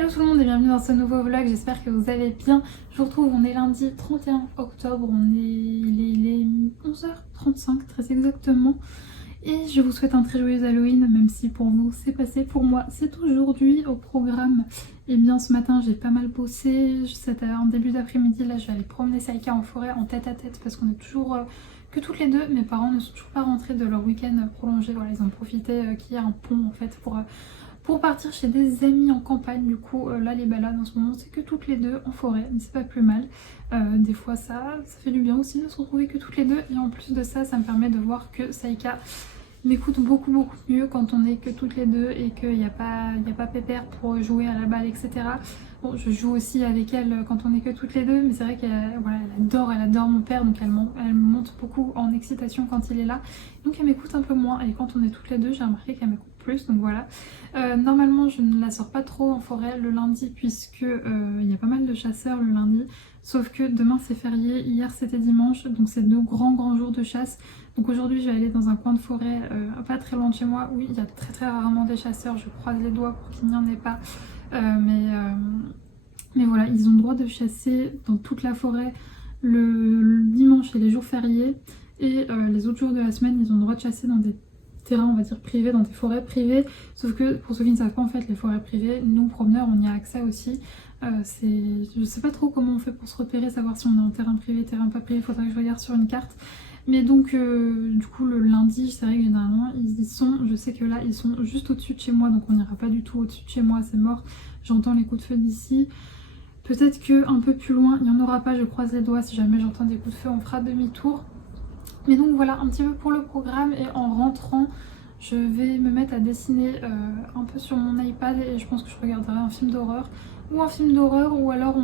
Hello tout le monde et bienvenue dans ce nouveau vlog, j'espère que vous allez bien. Je vous retrouve, on est lundi 31 octobre, il est 11h35 très exactement. Et je vous souhaite un très joyeux Halloween, même si pour vous c'est passé, pour moi c'est aujourd'hui au programme. Et bien ce matin j'ai pas mal bossé, c'était en début d'après-midi, là je vais aller promener Saïka en forêt en tête à tête parce qu'on est toujours que toutes les deux. Mes parents ne sont toujours pas rentrés de leur week-end prolongé, voilà, ils ont profité qu'il y a un pont en fait pour partir chez des amis en campagne. Du coup là les balades en ce moment c'est que toutes les deux en forêt, mais c'est pas plus mal. Des fois ça fait du bien aussi de se retrouver que toutes les deux, et en plus de ça, ça me permet de voir que Saïka m'écoute beaucoup mieux quand on est que toutes les deux et qu'il n'y a pas pépère pour jouer à la balle, etc. Bon, je joue aussi avec elle quand on est que toutes les deux, mais c'est vrai qu'elle voilà, elle adore mon père, donc elle monte beaucoup en excitation quand il est là. Donc elle m'écoute un peu moins, et quand on est toutes les deux, j'ai remarqué qu'elle m'écoute plus, donc voilà. Normalement je ne la sors pas trop en forêt le lundi puisque il y a pas mal de chasseurs le lundi, sauf que demain c'est férié, hier c'était dimanche, donc c'est deux grands jours de chasse. Donc aujourd'hui je vais aller dans un coin de forêt pas très loin de chez moi. Oui, il y a très rarement des chasseurs, je croise les doigts pour qu'il n'y en ait pas, mais voilà, ils ont le droit de chasser dans toute la forêt le dimanche et les jours fériés, et les autres jours de la semaine ils ont le droit de chasser dans des terrains, on va dire privés, dans des forêt privées. Sauf que pour ceux qui ne savent pas, en fait les forêts privées, nous promeneurs on y a accès aussi. Je sais pas trop comment on fait pour se repérer, savoir si on est en terrain privé, terrain pas privé, faudrait que je regarde sur une carte. Mais donc du coup le lundi, c'est vrai que généralement ils y sont, je sais que là ils sont juste au-dessus de chez moi, donc on n'ira pas du tout au-dessus de chez moi, c'est mort, j'entends les coups de feu d'ici. Peut-être qu'un peu plus loin il n'y en aura pas, je croise les doigts, si jamais j'entends des coups de feu on fera demi-tour. Mais donc voilà un petit peu pour le programme, et en rentrant je vais me mettre à dessiner un peu sur mon iPad, et je pense que je regarderai un film d'horreur, ou alors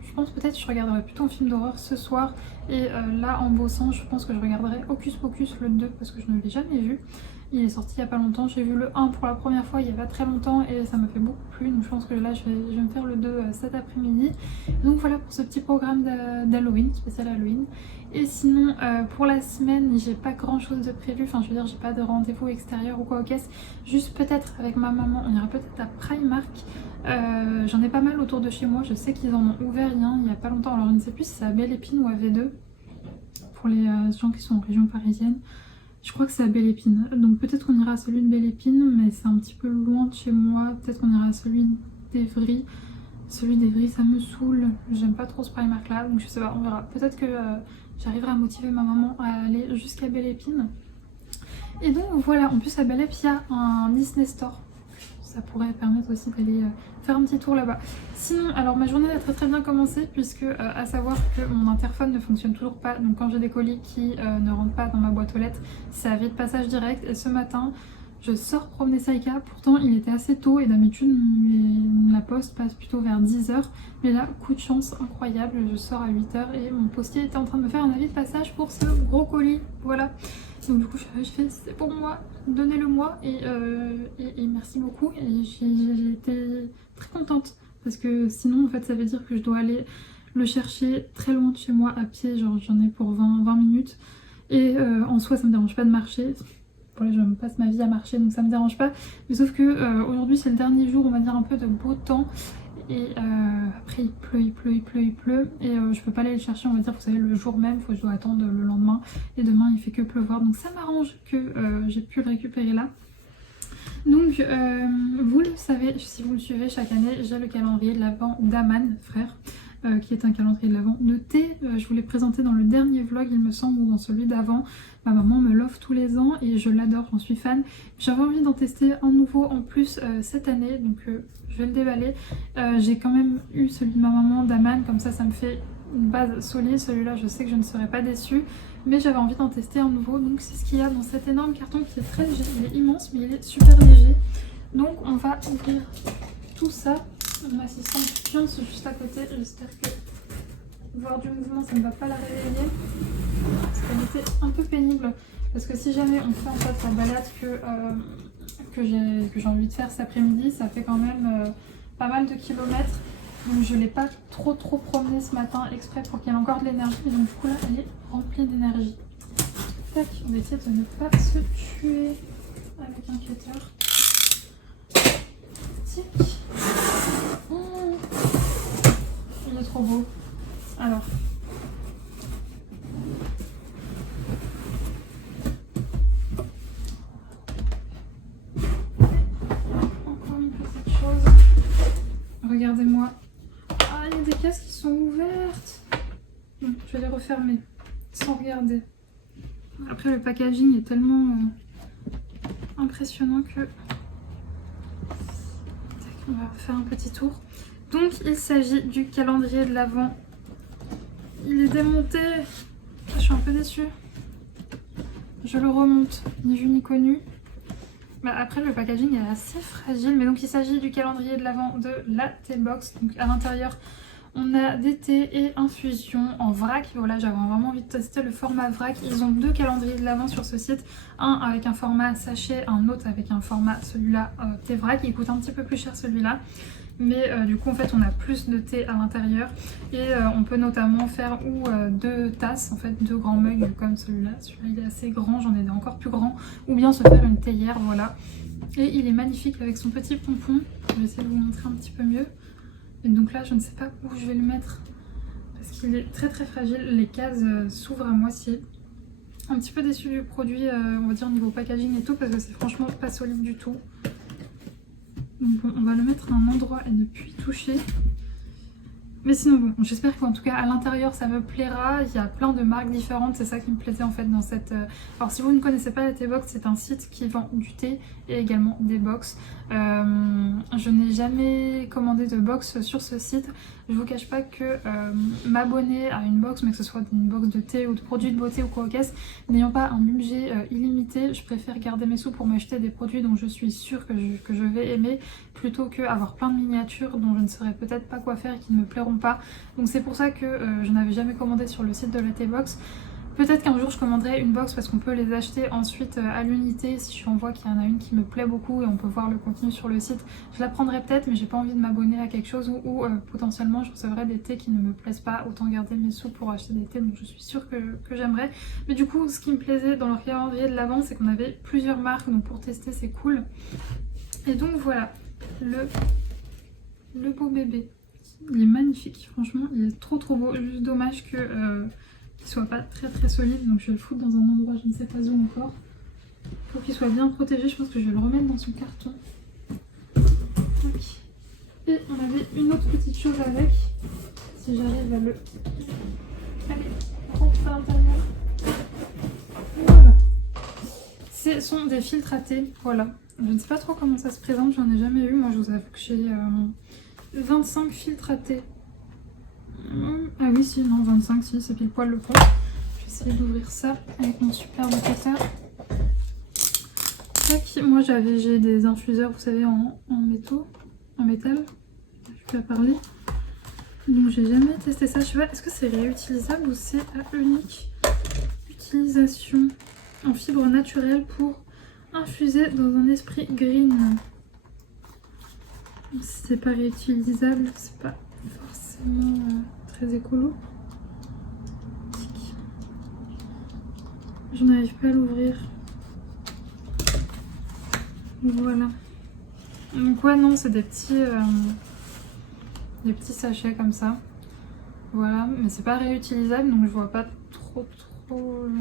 je pense peut-être que je regarderai plutôt un film d'horreur ce soir. Et là en bossant je pense que je regarderai Hocus Pocus le 2 parce que je ne l'ai jamais vu. Il est sorti il y a pas longtemps, j'ai vu le 1 pour la première fois il y a pas très longtemps et ça m'a fait beaucoup plu, donc je pense que là je vais me faire le 2 cet après-midi. Donc voilà pour ce petit programme d'Halloween, spécial Halloween. Et sinon pour la semaine j'ai pas grand chose de prévu, enfin je veux dire j'ai pas de rendez-vous extérieur ou quoi aux caisses, juste peut-être avec ma maman on ira peut-être à Primark. J'en ai pas mal autour de chez moi, je sais qu'ils en ont ouvert il y a pas longtemps, alors je ne sais plus si c'est à Belle Épine ou à V2 pour les gens qui sont en région parisienne. Je crois que c'est à Belle Épine, donc peut-être qu'on ira à celui de Belle Épine, mais c'est un petit peu loin de chez moi. Peut-être qu'on ira à celui d'Evry. Celui d'Evry ça me saoule, j'aime pas trop ce Primark là, donc je sais pas, on verra. Peut-être que j'arriverai à motiver ma maman à aller jusqu'à Belle Épine. Et donc voilà, en plus à Belle Épine il y a un Disney Store, ça pourrait permettre aussi d'aller faire un petit tour là-bas. Sinon, alors ma journée a très bien commencé puisque à savoir que mon interphone ne fonctionne toujours pas, donc quand j'ai des colis qui ne rentrent pas dans ma boîte aux lettres, ça vide passage direct. Et ce matin je sors promener Saïka, pourtant il était assez tôt et d'habitude la poste passe plutôt vers 10h, mais là coup de chance incroyable, je sors à 8h et mon postier était en train de me faire un avis de passage pour ce gros colis, voilà. Donc du coup je fais c'est pour moi, donnez-le moi, et merci beaucoup. Et j'ai été très contente parce que sinon en fait ça veut dire que je dois aller le chercher très loin de chez moi à pied, genre j'en ai pour 20 minutes, et en soi ça me dérange pas de marcher. Voilà, je me passe ma vie à marcher donc ça me dérange pas, mais sauf que aujourd'hui c'est le dernier jour on va dire un peu de beau temps, et après il pleut et je peux pas aller le chercher, on va dire, vous savez, le jour même, faut que je dois attendre le lendemain, et demain il fait que pleuvoir, donc ça m'arrange que j'ai pu le récupérer là. Donc vous le savez, si vous le suivez, chaque année j'ai le calendrier de l'Avent d'Aman frère, qui est un calendrier de l'Avent de thé. Je vous l'ai présenté dans le dernier vlog il me semble, ou dans celui d'avant. Ma maman me l'offre tous les ans et je l'adore, j'en suis fan. J'avais envie d'en tester un nouveau en plus cette année, donc je vais le déballer. J'ai quand même eu celui de ma maman d'Aman, comme ça me fait une base solide. Celui-là je sais que je ne serai pas déçue, mais j'avais envie d'en tester un nouveau, donc c'est ce qu'il y a dans cet énorme carton qui est très léger. Il est immense mais il est super léger. Donc on va ouvrir tout ça. Mon assistante pionce juste à côté, j'espère que voir du mouvement ça ne va pas la réveiller, parce qu'elle était un peu pénible, parce que si jamais on fait en fait la balade que j'ai envie de faire cet après-midi, ça fait quand même pas mal de kilomètres, donc je ne l'ai pas trop promenée ce matin exprès pour qu'elle ait encore de l'énergie, mais donc du coup là elle est remplie d'énergie. Tac, on va essayer de ne pas se tuer avec un cutter. Tic. Oh, trop beau. Alors. Encore une petite chose. Regardez-moi. Ah, il y a des caisses qui sont ouvertes. Bon, je vais les refermer sans regarder. Après, le packaging est tellement impressionnant que... On va faire un petit tour. Donc, il s'agit du calendrier de l'Avent. Il est démonté. Je suis un peu déçue. Je le remonte, ni vu ni connu. Bah, après, le packaging est assez fragile. Mais donc, il s'agit du calendrier de l'Avent de la T-Box. Donc, à l'intérieur, on a des thés et infusions en vrac. Voilà, j'avais vraiment envie de tester le format vrac. Ils ont 2 calendriers de l'Avent sur ce site. Un avec un format sachet, un autre avec un format, celui-là, thé vrac. Il coûte un petit peu plus cher celui-là. Mais du coup, en fait, on a plus de thé à l'intérieur. Et on peut notamment faire 2 tasses, en fait, 2 grands mugs comme celui-là. Celui-là, il est assez grand, j'en ai des encore plus grands. Ou bien se faire une théière, voilà. Et il est magnifique avec son petit pompon. Je vais essayer de vous montrer un petit peu mieux. Et donc là, je ne sais pas où je vais le mettre parce qu'il est très très fragile. Les cases s'ouvrent à moitié. Un petit peu déçue du produit, on va dire niveau packaging et tout, parce que c'est franchement pas solide du tout. Donc bon, on va le mettre à un endroit et ne plus y toucher. Mais sinon bon, j'espère qu'en tout cas à l'intérieur ça me plaira. Il y a plein de marques différentes, c'est ça qui me plaisait en fait dans cette... Alors si vous ne connaissez pas la T-Box, c'est un site qui vend du thé et également des box. Je n'ai jamais commandé de box sur ce site. Je vous cache pas que m'abonner à une box, mais que ce soit une box de thé ou de produits de beauté ou quoi au caisse, n'ayant pas un budget illimité, je préfère garder mes sous pour m'acheter des produits dont je suis sûre que je vais aimer, plutôt que avoir plein de miniatures dont je ne saurais peut-être pas quoi faire et qui ne me plairont pas. Donc c'est pour ça que je n'avais jamais commandé sur le site de la T-Box. Peut-être qu'un jour je commanderai une box parce qu'on peut les acheter ensuite à l'unité si je vois qu'il y en a une qui me plaît beaucoup et on peut voir le contenu sur le site. Je la prendrai peut-être, mais j'ai pas envie de m'abonner à quelque chose où potentiellement je recevrai des thés qui ne me plaisent pas. Autant garder mes sous pour acheter des thés, donc je suis sûre que j'aimerais. Mais du coup, ce qui me plaisait dans leur calendrier de l'Avent, c'est qu'on avait plusieurs marques, donc pour tester c'est cool. Et donc voilà, le beau bébé. Il est magnifique, franchement, il est trop beau. Juste dommage que... qu'il soit pas très solide, donc je vais le foutre dans un endroit je ne sais pas où encore pour qu'il soit bien protégé. Je pense que je vais le remettre dans son carton. Et on avait une autre petite chose avec, si j'arrive à le... Allez, rentre à l'intérieur. Voilà, ce sont des filtres à thé, voilà. Je ne sais pas trop comment ça se présente, j'en ai jamais eu. Moi je vous avoue que j'ai 25 filtres à thé. Ah oui, si, non, 25, si, c'est pile poil le pot. Je vais essayer d'ouvrir ça avec mon superbe cutter. Tac, moi j'ai des infuseurs, vous savez, en métal. Je peux pas parler. Donc j'ai jamais testé ça. Je sais pas, est-ce que c'est réutilisable ou c'est à unique utilisation en fibre naturelle pour infuser dans un esprit green. Si c'est pas réutilisable, c'est pas forcément très écolo. Je n'arrive pas à l'ouvrir. Voilà. Donc ouais, non, c'est des petits sachets comme ça. Voilà, mais c'est pas réutilisable, donc je vois pas trop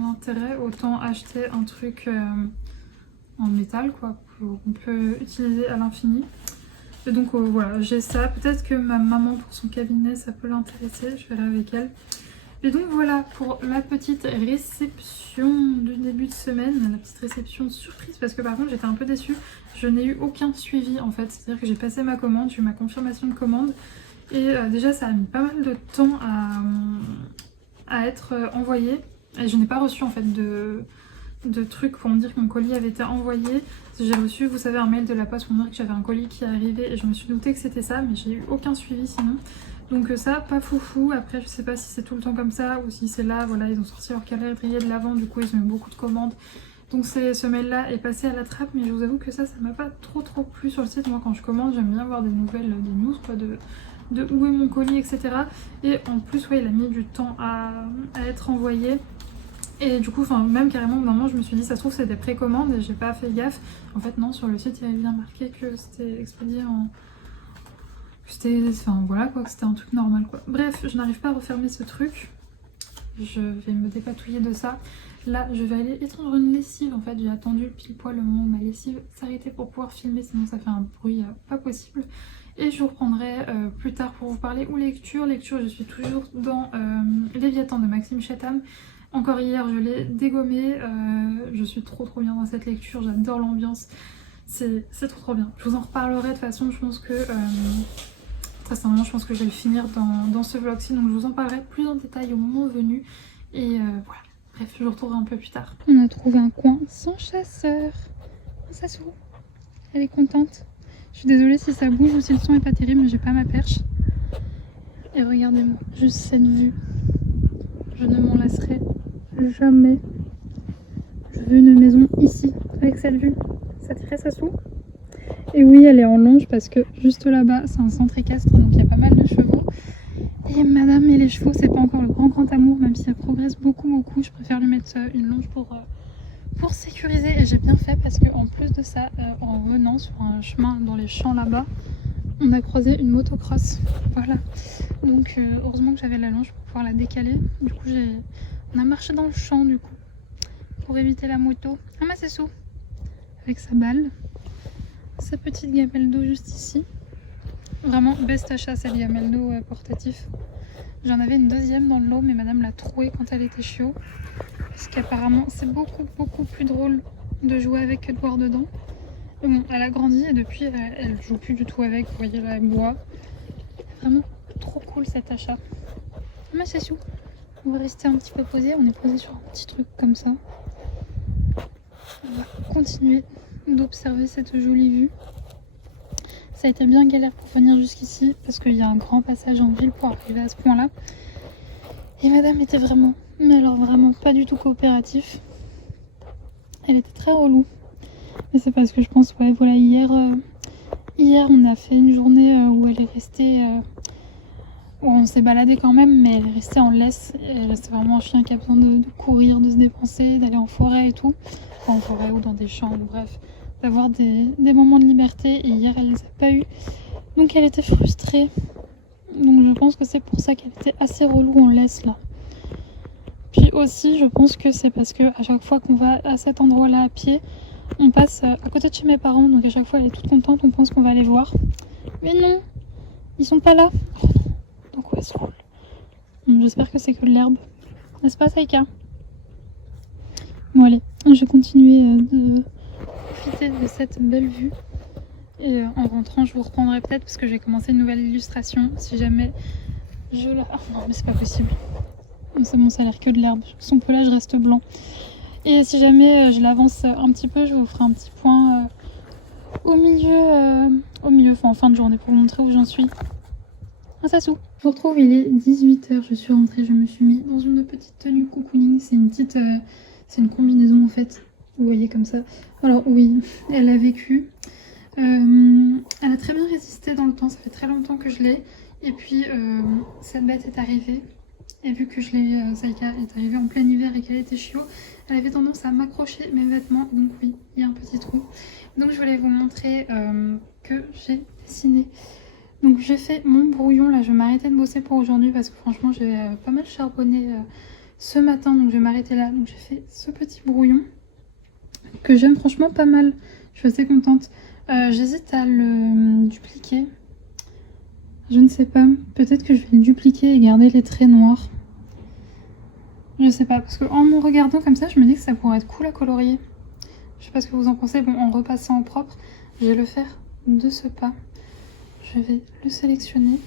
l'intérêt. Autant acheter un truc en métal, quoi, qu'on peut utiliser à l'infini. Et donc voilà, j'ai ça. Peut-être que ma maman pour son cabinet ça peut l'intéresser, je verrai avec elle. Et donc voilà pour la petite réception du début de semaine, la petite réception surprise, parce que par contre j'étais un peu déçue, je n'ai eu aucun suivi en fait, c'est-à-dire que j'ai passé ma commande, j'ai eu ma confirmation de commande et déjà ça a mis pas mal de temps à être envoyé et je n'ai pas reçu en fait de trucs pour me dire que mon colis avait été envoyé. J'ai reçu, vous savez, un mail de la poste pour me dire que j'avais un colis qui arrivait et je me suis doutée que c'était ça, mais j'ai eu aucun suivi sinon. Donc ça, pas foufou. Après, je sais pas si c'est tout le temps comme ça ou si c'est là, voilà, ils ont sorti leur calendrier de l'Avent, du coup ils ont eu beaucoup de commandes. Donc ce mail-là est passé à la trappe, mais je vous avoue que ça m'a pas trop plu sur le site. Moi, quand je commande, j'aime bien voir des nouvelles, des news, quoi, de où est mon colis, etc. Et en plus, ouais, il a mis du temps à être envoyé. Et du coup, même carrément, au moment je me suis dit, ça se trouve, c'est des précommandes et j'ai pas fait gaffe. En fait, non, sur le site, il y avait bien marqué que c'était expédié en... enfin voilà quoi, que c'était un truc normal quoi. Bref, je n'arrive pas à refermer ce truc. Je vais me dépatouiller de ça. Là, je vais aller étendre une lessive. En fait, j'ai attendu pile poil le moment où ma lessive s'arrêtait pour pouvoir filmer, sinon ça fait un bruit pas possible. Et je vous reprendrai plus tard pour vous parler ou lecture. Lecture, je suis toujours dans Léviathan de Maxime Chatham. Encore hier, je l'ai dégommé. Je suis trop bien dans cette lecture. J'adore l'ambiance. C'est trop bien. Je vous en reparlerai de toute façon. Je pense que très sincèrement, je pense que je vais le finir dans ce vlog-ci. Donc je vous en parlerai plus en détail au moment venu. Et voilà. Bref, je vous retrouverai un peu plus tard. On a trouvé un coin sans chasseur. Ça s'ouvre. Elle est contente. Je suis désolée si ça bouge ou si le son est pas terrible, mais j'ai pas ma perche. Et regardez-moi, juste cette vue. Je ne m'en lasserai jamais. Je veux une maison ici, avec cette vue. Ça tirait ça sous. Et oui, elle est en longe parce que juste là-bas, c'est un centre équestre, donc il y a pas mal de chevaux. Et madame et les chevaux, c'est pas encore le grand amour, même si elle progresse beaucoup. Je préfère lui mettre une longe pour sécuriser. Et j'ai bien fait parce qu'en plus de ça, en venant sur un chemin dans les champs là-bas, on a croisé une motocross. Voilà. Donc heureusement que j'avais la longe pour pouvoir la décaler. Du coup, on a marché dans le champ du coup pour éviter la moto. Ah mais c'est sous avec sa balle, sa petite gamelle d'eau juste ici. Vraiment best achat cette gamelle d'eau portatif. J'en avais une deuxième dans le lot, mais madame l'a trouée quand elle était chiot. Parce qu'apparemment c'est beaucoup plus drôle de jouer avec que de boire dedans. Mais bon, elle a grandi et depuis elle joue plus du tout avec. Vous voyez là, elle boit. Vraiment trop cool cet achat. Mais c'est chou. On va rester un petit peu posé. On est posé sur un petit truc comme ça. On va continuer d'observer cette jolie vue. Ça a été bien galère pour venir jusqu'ici parce qu'il y a un grand passage en ville pour arriver à ce point là. Et madame était vraiment, mais alors vraiment pas du tout coopératif. Elle était très relou. Et c'est parce que je pense, ouais voilà, hier on a fait une journée où elle est restée... Bon, on s'est baladé quand même, mais elle est restée en laisse. C'est vraiment un chien qui a besoin de courir, de se dépenser, d'aller en forêt et tout. Enfin, en forêt ou dans des champs, bref. D'avoir des moments de liberté. Et hier, elle les a pas eu. Donc elle était frustrée. Donc je pense que c'est pour ça qu'elle était assez relou en laisse là. Puis aussi, je pense que c'est parce que à chaque fois qu'on va à cet endroit-là à pied, on passe à côté de chez mes parents. Donc à chaque fois, elle est toute contente. On pense qu'on va les voir. Mais non, ils sont pas là. Oh non. Donc ouais, c'est cool. J'espère que c'est que de l'herbe. N'est-ce pas, Saïka? Bon allez, je vais continuer de profiter de cette belle vue. Et en rentrant, je vous reprendrai peut-être parce que j'ai commencé une nouvelle illustration. Si jamais je la... Oh non, mais c'est pas possible. C'est bon, ça a l'air que de l'herbe. Son pelage reste blanc. Et si jamais je l'avance un petit peu, je vous ferai un petit point au milieu, enfin en fin de journée pour vous montrer où j'en suis. Ah, ça s'ouvre. Je vous retrouve, il est 18h, je suis rentrée, je me suis mis dans une petite tenue cocooning. C'est une petite... c'est une combinaison en fait. Vous voyez comme ça. Alors oui, elle a vécu. Elle a très bien résisté dans le temps, ça fait très longtemps que je l'ai. Et puis cette bête est arrivée. Et vu que je l'ai, Saïka est arrivée en plein hiver et qu'elle était chiot, elle avait tendance à m'accrocher mes vêtements. Donc oui, il y a un petit trou. Donc je voulais vous montrer que j'ai dessiné. Donc j'ai fait mon brouillon, là je vais m'arrêter de bosser pour aujourd'hui parce que franchement j'ai pas mal charbonné ce matin. Donc je vais m'arrêter là. Donc j'ai fait ce petit brouillon que j'aime franchement pas mal. Je suis assez contente. J'hésite à le dupliquer. Je ne sais pas. Peut-être que je vais le dupliquer et garder les traits noirs. Je sais pas. Parce qu'en me regardant comme ça, je me dis que ça pourrait être cool à colorier. Je sais pas ce que vous en pensez. Bon, en repassant au propre, je vais le faire de ce pas. Je vais le sélectionner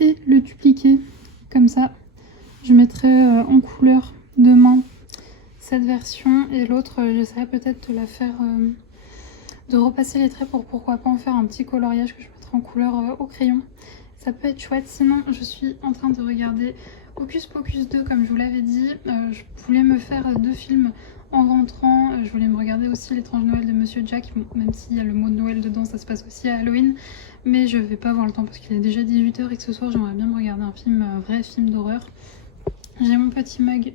et le dupliquer. Comme ça, je mettrai en couleur demain cette version. Et l'autre, j'essaierai peut-être de la faire... de repasser les traits pour pourquoi pas en faire un petit coloriage que je mettrai en couleur au crayon. Ça peut être chouette. Sinon, je suis en train de regarder Hocus Pocus 2 comme je vous l'avais dit. Je voulais me faire 2 films en rentrant. Je voulais me regarder aussi L'étrange Noël de Monsieur Jack, même s'il y a le mot de Noël dedans, ça se passe aussi à Halloween. Mais je vais pas avoir le temps parce qu'il est déjà 18h et que ce soir j'aimerais bien me regarder un vrai film d'horreur. J'ai mon petit mug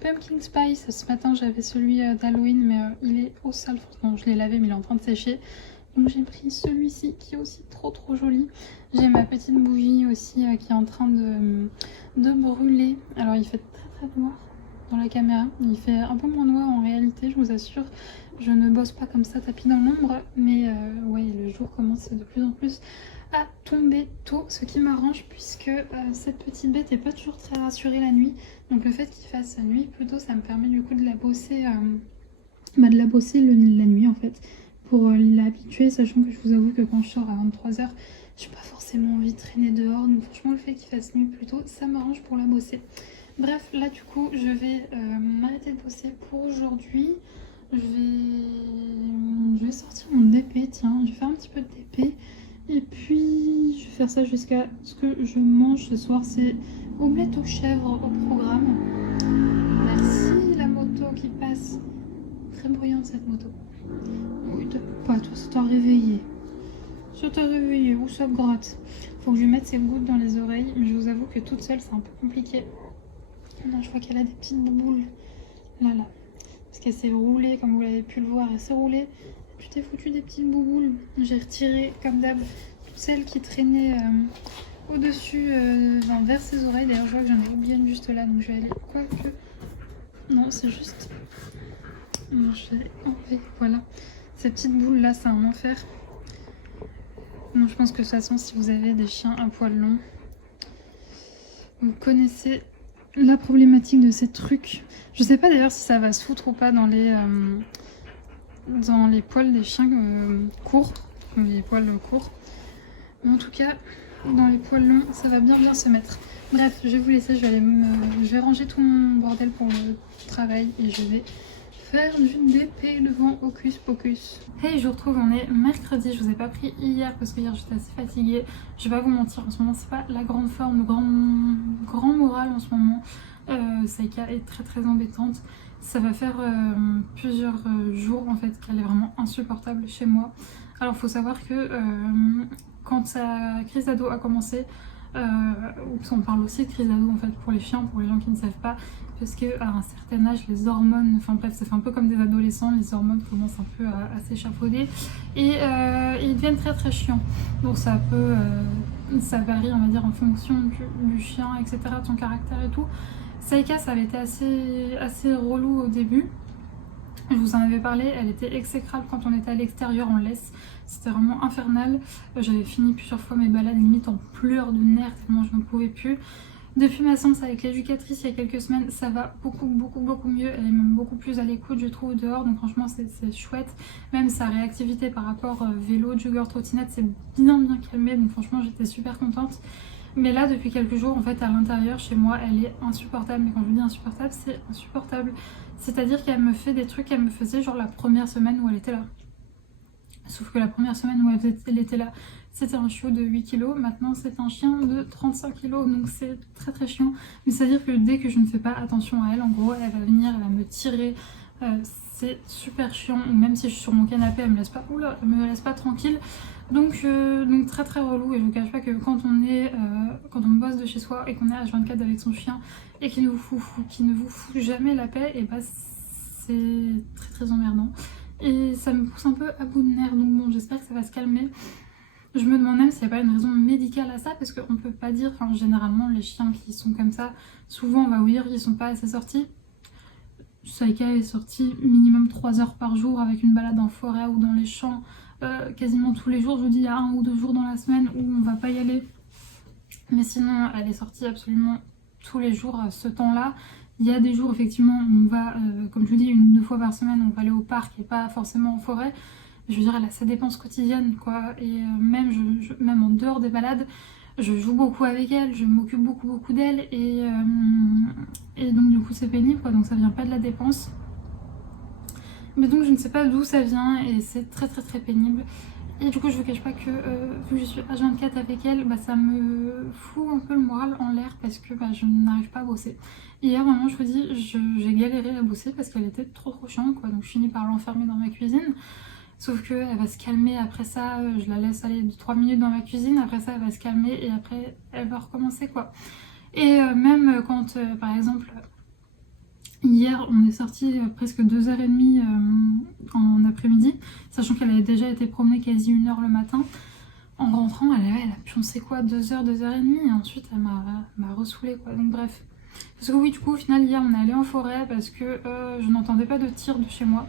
Pumpkin Spice. Ce matin j'avais celui d'Halloween mais il est au sale. Non, je l'ai lavé mais il est en train de sécher. Donc j'ai pris celui-ci qui est aussi trop joli. J'ai ma petite bougie aussi qui est en train de brûler. Alors il fait très noir dans la caméra. Il fait un peu moins noir en réalité, je vous assure. Je ne bosse pas comme ça tapis dans l'ombre. Mais ouais, le jour commence de plus en plus à tomber tôt. Ce qui m'arrange puisque cette petite bête n'est pas toujours très rassurée la nuit. Donc le fait qu'il fasse la nuit plutôt, ça me permet du coup de la bosser, la nuit en fait. Pour l'habituer, sachant que je vous avoue que quand je sors à 23h, j'ai pas forcément envie de traîner dehors. Donc franchement, le fait qu'il fasse nuit plus tôt, ça m'arrange pour la bosser. Bref, là du coup, je vais m'arrêter de bosser pour aujourd'hui. Je vais sortir mon DP, tiens, je vais faire un petit peu de DP. Et puis, je vais faire ça jusqu'à ce que je mange ce soir. C'est omelette aux chèvres au programme. Merci la moto qui passe. Très bruyante cette moto. Oui, pas toi, ça t'a réveillé. Ça t'a réveillé, ou ça gratte. Faut que je lui mette ses gouttes dans les oreilles, mais je vous avoue que toute seule c'est un peu compliqué. Non, je vois qu'elle a des petites bouboules. Là. Parce qu'elle s'est roulée, comme vous l'avez pu le voir, elle s'est roulée. Et puis t'es foutu des petites bouboules. J'ai retiré, comme d'hab, toutes celles qui traînaient au-dessus, vers ses oreilles. D'ailleurs, je vois que j'en ai oublié une juste là, donc je vais aller. Quoique. Non, c'est juste. Non, je vais enlever. Voilà. Ces petites boules là, c'est un enfer. Non, je pense que de toute façon, si vous avez des chiens à poil long, vous connaissez la problématique de ces trucs. Je sais pas d'ailleurs si ça va se foutre ou pas dans les poils des chiens courts, les poils courts. Mais en tout cas, dans les poils longs, ça va bien se mettre. Bref, je vais vous laisser, je vais ranger tout mon bordel pour le travail et je vais faire du DP devant Hocus Pocus. Hey, je vous retrouve, on est mercredi, je vous ai pas pris hier parce que hier j'étais assez fatiguée. Je vais pas vous mentir, en ce moment c'est pas la grande forme, le grand moral en ce moment. Saïka est très embêtante. Ça va faire plusieurs jours en fait qu'elle est vraiment insupportable chez moi. Alors faut savoir que quand sa crise d'ado a commencé, on parle aussi de crise d'ado en fait pour les chiens, pour les gens qui ne savent pas, parce qu'à un certain âge les hormones, enfin bref, ça fait un peu comme des adolescents, les hormones commencent un peu à s'échafauder et ils deviennent très chiants. Donc ça varie on va dire en fonction du chien, etc., de son caractère et tout. Saïka, ça avait été assez relou au début. Je vous en avais parlé, elle était exécrable quand on était à l'extérieur en laisse. C'était vraiment infernal. J'avais fini plusieurs fois mes balades limite en pleurs de nerfs tellement je n'en pouvais plus. Depuis ma séance avec l'éducatrice il y a quelques semaines, ça va beaucoup mieux. Elle est même beaucoup plus à l'écoute, je trouve, dehors. Donc franchement, c'est chouette. Même sa réactivité par rapport vélo, jogger, trottinette, c'est bien calmé. Donc franchement, j'étais super contente. Mais là, depuis quelques jours, en fait, à l'intérieur, chez moi, elle est insupportable. Mais quand je vous dis insupportable, c'est insupportable. C'est-à-dire qu'elle me fait des trucs qu'elle me faisait genre la première semaine où elle était là. Sauf que la première semaine où elle était là, c'était un chiot de 8 kg. Maintenant, c'est un chien de 35 kg. Donc c'est très chiant. Mais c'est-à-dire que dès que je ne fais pas attention à elle, en gros, elle va venir, elle va me tirer. C'est super chiant. Même si je suis sur mon canapé, elle me laisse pas tranquille. Donc très relou. Et je vous cache pas que quand on bosse de chez soi et qu'on est H24 avec son chien et qui ne vous fout jamais la paix, et bah c'est très emmerdant. Et ça me pousse un peu à bout de nerfs. Donc bon, j'espère que ça va se calmer. Je me demande même s'il n'y a pas une raison médicale à ça, parce qu'on peut pas dire, enfin généralement les chiens qui sont comme ça, souvent on va vous dire qu'ils sont pas assez sortis. Saïka est sortie minimum 3 heures par jour avec une balade en forêt ou dans les champs quasiment tous les jours. Je vous dis, il y a 1 ou 2 jours dans la semaine où on va pas y aller. Mais sinon, elle est sortie absolument tous les jours à ce temps-là. Il y a des jours, effectivement, où on va, comme je vous dis, 1 ou 2 fois par semaine, on va aller au parc et pas forcément en forêt. Je veux dire, elle a ses dépenses quotidiennes, quoi. Et même en dehors des balades, je joue beaucoup avec elle, je m'occupe beaucoup d'elle. Et donc, du coup, c'est pénible, quoi. Donc, ça vient pas de la dépense. Mais donc, je ne sais pas d'où ça vient et c'est très pénible. Et du coup, je vous cache pas que vu que je suis H24 avec elle, bah, ça me fout un peu le moral en l'air parce que bah, je n'arrive pas à bosser. Hier, vraiment, je vous dis, j'ai galéré à bosser parce qu'elle était trop chiante, quoi. Donc, je finis par l'enfermer dans ma cuisine. Sauf qu'elle va se calmer après ça, je la laisse aller 3 minutes dans ma cuisine, après ça, elle va se calmer et après, elle va recommencer, quoi. Et même quand, par exemple, Hier, on est sorti presque 2h30 en après-midi, sachant qu'elle avait déjà été promenée quasi 1 heure le matin. En rentrant, elle a pioncé quoi, 2 heures, 2h30, et ensuite elle m'a ressoulée quoi, donc bref. Parce que oui, du coup, au final, hier, on est allé en forêt parce que je n'entendais pas de tir de chez moi.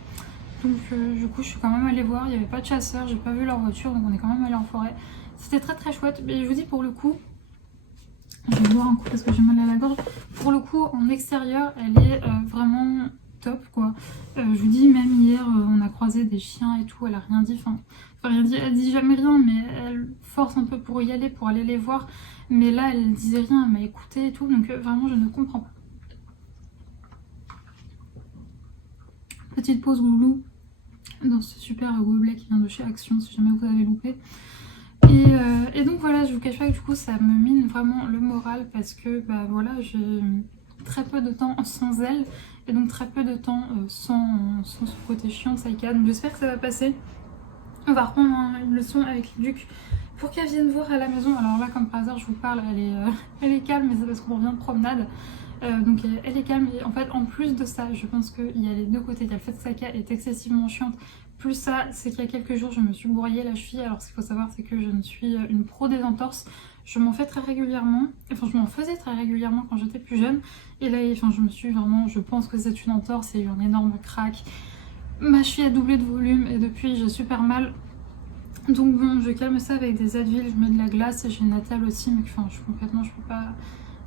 Donc du coup, je suis quand même allée voir, il n'y avait pas de chasseurs, j'ai pas vu leur voiture, donc on est quand même allé en forêt. C'était très très chouette, mais je vous dis pour le coup, je vais boire un coup parce que j'ai mal à la gorge. Pour le coup, en extérieur, elle est vraiment top quoi. Je vous dis, même hier, on a croisé des chiens et tout, elle a rien dit. Enfin, rien dit, elle dit jamais rien, mais elle force un peu pour y aller, pour aller les voir. Mais là, elle disait rien, elle m'a écouté et tout, donc vraiment, je ne comprends pas. Petite pause goulou dans ce super gobelet qui vient de chez Action, si jamais vous avez loupé. Et donc voilà, je vous cache pas que du coup ça me mine vraiment le moral parce que bah voilà, j'ai très peu de temps sans elle et donc très peu de temps sans ce côté chiant de Saïka. Donc j'espère que ça va passer. On va reprendre une leçon avec les ducs pour qu'elle vienne voir à la maison. Alors là, comme par hasard, je vous parle, elle est calme, mais c'est parce qu'on revient de promenade. Donc elle est calme et en fait en plus de ça je pense qu'il y a les deux côtés, il y a le fait que Saïka est excessivement chiante, plus ça c'est qu'il y a quelques jours je me suis broyé la cheville. Alors ce qu'il faut savoir c'est que je ne suis une pro des entorses, je m'en fais très régulièrement, enfin je m'en faisais très régulièrement quand j'étais plus jeune et là enfin je me suis vraiment, je pense que c'est une entorse, il y a eu un énorme crack, ma cheville a doublé de volume et depuis j'ai super mal. Donc bon, je calme ça avec des Advil, je mets de la glace et j'ai une Natal aussi, mais enfin je peux pas.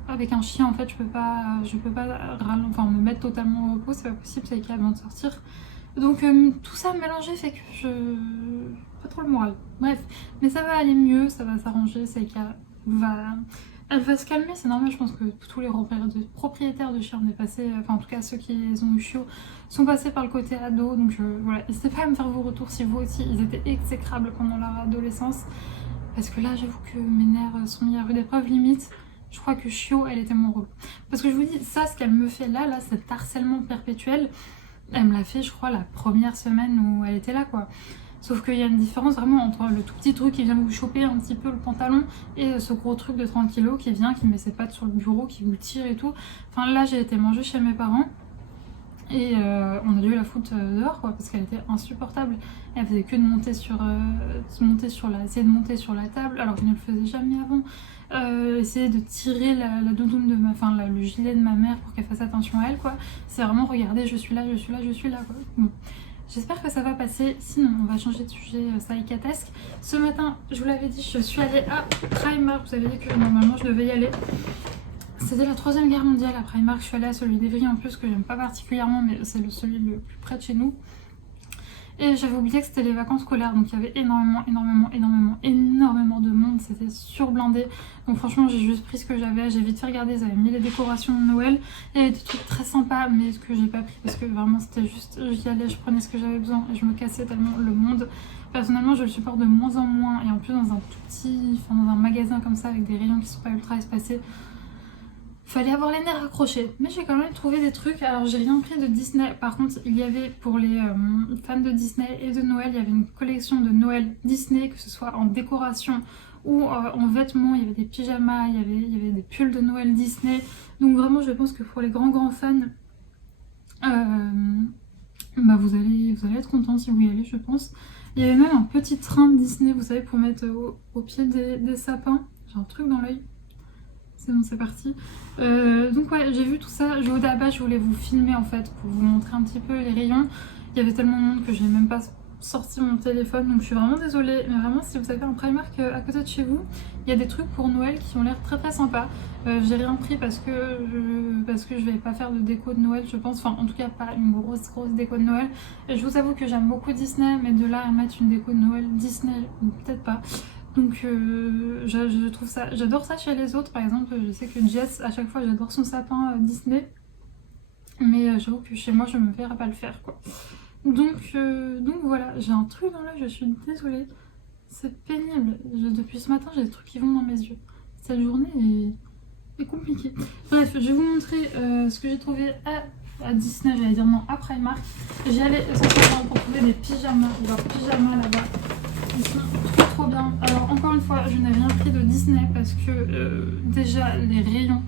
Avec un chien en fait je peux pas me mettre totalement au repos, c'est pas possible, c'est avant de sortir. Donc tout ça mélangé fait que je... pas trop le moral. Bref, mais ça va aller mieux, ça va s'arranger, elle va se calmer, c'est normal, je pense que tous les propriétaires de chiens, on est passés, enfin en tout cas ceux qui les ont eu chiots, sont passés par le côté ado, donc voilà, n'hésitez pas à me faire vos retours si vous aussi, ils étaient exécrables pendant leur adolescence, parce que là j'avoue que mes nerfs sont mis à rude épreuve limite. Je crois que chiot, elle était mon rôle. Parce que je vous dis, ça, ce qu'elle me fait là, cet harcèlement perpétuel, elle me l'a fait, je crois, la première semaine où elle était là, quoi. Sauf qu'il y a une différence vraiment entre le tout petit truc qui vient vous choper un petit peu le pantalon et ce gros truc de 30 kilos qui vient, qui met ses pattes sur le bureau, qui vous tire et tout. Enfin, là, j'ai été manger chez mes parents. Et on a dû la foutre dehors quoi, parce qu'elle était insupportable. Elle faisait que de monter essayer de monter sur la table alors qu'elle ne le faisait jamais avant. Essayer de tirer la doudoune de le gilet de ma mère pour qu'elle fasse attention à elle quoi. C'est vraiment regardez, je suis là quoi. Bon. J'espère que ça va passer, sinon on va changer de sujet saïkatesque. Ce matin, je vous l'avais dit, je suis allée à Primark, vous savez que normalement je devais y aller. C'était la 3e guerre mondiale à Primark, je suis allée à celui d'Evry en plus que j'aime pas particulièrement mais c'est celui le plus près de chez nous. Et j'avais oublié que c'était les vacances scolaires, donc il y avait énormément de monde, c'était surblindé. Donc franchement j'ai juste pris ce que j'avais, j'ai vite fait regarder, ils avaient mis les décorations de Noël. Il y avait des trucs très sympas mais ce que j'ai pas pris parce que vraiment c'était juste, j'y allais, je prenais ce que j'avais besoin et je me cassais tellement le monde. Personnellement je le supporte de moins en moins et en plus dans un tout petit, dans un magasin comme ça avec des rayons qui sont pas ultra espacés. Fallait avoir les nerfs accrochés, mais j'ai quand même trouvé des trucs. Alors j'ai rien pris de Disney, par contre il y avait pour les fans de Disney et de Noël, il y avait une collection de Noël Disney, que ce soit en décoration ou en vêtements, il y avait des pyjamas, il y avait des pulls de Noël Disney. Donc vraiment je pense que pour les grands fans, vous allez être contents si vous y allez je pense. Il y avait même un petit train de Disney, vous savez, pour mettre au pied des sapins. J'ai un truc dans l'œil. C'est bon, c'est parti. Donc ouais, j'ai vu tout ça. Au début, je voulais vous filmer en fait pour vous montrer un petit peu les rayons. Il y avait tellement de monde que je n'ai même pas sorti mon téléphone, donc je suis vraiment désolée. Mais vraiment, si vous avez un Primark à côté de chez vous, il y a des trucs pour Noël qui ont l'air très très sympas. J'ai rien pris parce que je vais pas faire de déco de Noël, je pense. Enfin, en tout cas, pas une grosse déco de Noël. Et je vous avoue que j'aime beaucoup Disney, mais de là à mettre une déco de Noël Disney, peut-être pas. Donc je trouve ça, j'adore ça chez les autres. Par exemple, je sais que Jess, à chaque fois, j'adore son sapin Disney. Mais j'avoue que chez moi, je me verrai pas le faire, quoi. Donc voilà, j'ai un truc dans l'œil, je suis désolée. C'est pénible. Depuis ce matin, j'ai des trucs qui vont dans mes yeux. Cette journée est compliquée. Bref, je vais vous montrer ce que j'ai trouvé à Disney, j'allais dire non, à Primark. J'y allais essentiellement pour trouver des pyjamas. Leurs pyjamas là-bas, ils sont trop bien. Alors encore une fois, je n'ai rien pris de Disney parce que déjà les rayons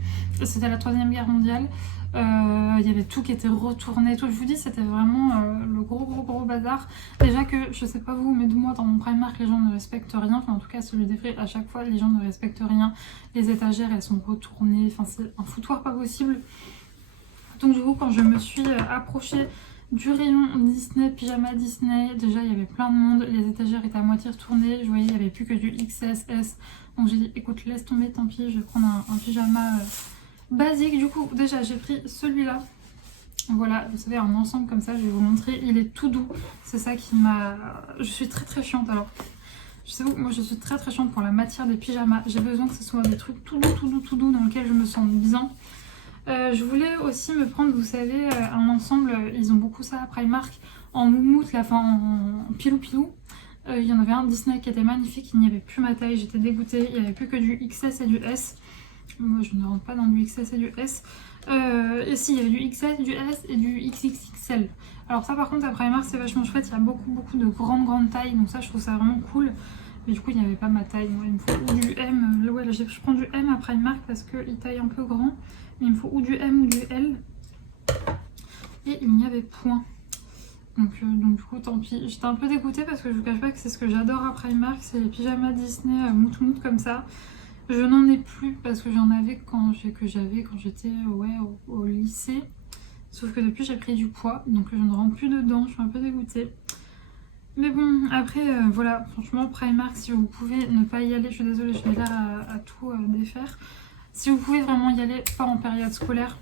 c'était la Troisième Guerre mondiale. Il y avait tout qui était retourné, tout. Je vous dis, c'était vraiment le gros bazar. Déjà que, je sais pas vous, mais moi dans mon Primark, les gens ne respectent rien. Enfin, en tout cas, celui des Free, à chaque fois, les gens ne respectent rien. Les étagères, elles sont retournées. Enfin, c'est un foutoir pas possible. Donc, du coup, quand je me suis approchée du rayon Disney, pyjama Disney, déjà, il y avait plein de monde. Les étagères étaient à moitié retournées. Je voyais, il n'y avait plus que du XSS. Donc, j'ai dit, écoute, laisse tomber, tant pis, je vais prendre un pyjama basique. Du coup, déjà, j'ai pris celui-là. Voilà, vous savez, un ensemble comme ça, je vais vous montrer. Il est tout doux. C'est ça qui m'a... Je suis très chiante alors. Je sais vous, moi je suis très chiante pour la matière des pyjamas. J'ai besoin que ce soit des trucs tout doux dans lesquels je me sens bien. Je voulais aussi me prendre, vous savez, un ensemble, ils ont beaucoup ça à Primark, en moumoute, là, enfin en pilou. Il y en avait un Disney qui était magnifique, il n'y avait plus ma taille, j'étais dégoûtée. Il n'y avait plus que du XS et du S. Moi je ne rentre pas dans du XS et du S. Et si, il y avait du XS, du S et du XXXL. Alors ça par contre à Primark c'est vachement chouette, il y a beaucoup de grandes tailles, donc ça je trouve ça vraiment cool. Mais du coup il n'y avait pas ma taille, moi il me faut ou du M, ouais là, je prends du M à Primark parce qu'il taille un peu grand. Mais il me faut ou du M ou du L. Et il n'y avait point. Donc du coup tant pis. J'étais un peu dégoûtée parce que je vous cache pas que c'est ce que j'adore à Primark, c'est les pyjamas Disney mout comme ça. Je n'en ai plus parce que j'en avais quand j'étais au lycée. Sauf que depuis j'ai pris du poids, donc je ne rentre plus dedans, je suis un peu dégoûtée. Mais bon, après voilà, franchement Primark, si vous pouvez ne pas y aller, je suis désolée, je vais l'air à tout défaire. Si vous pouvez vraiment y aller, pas en période scolaire,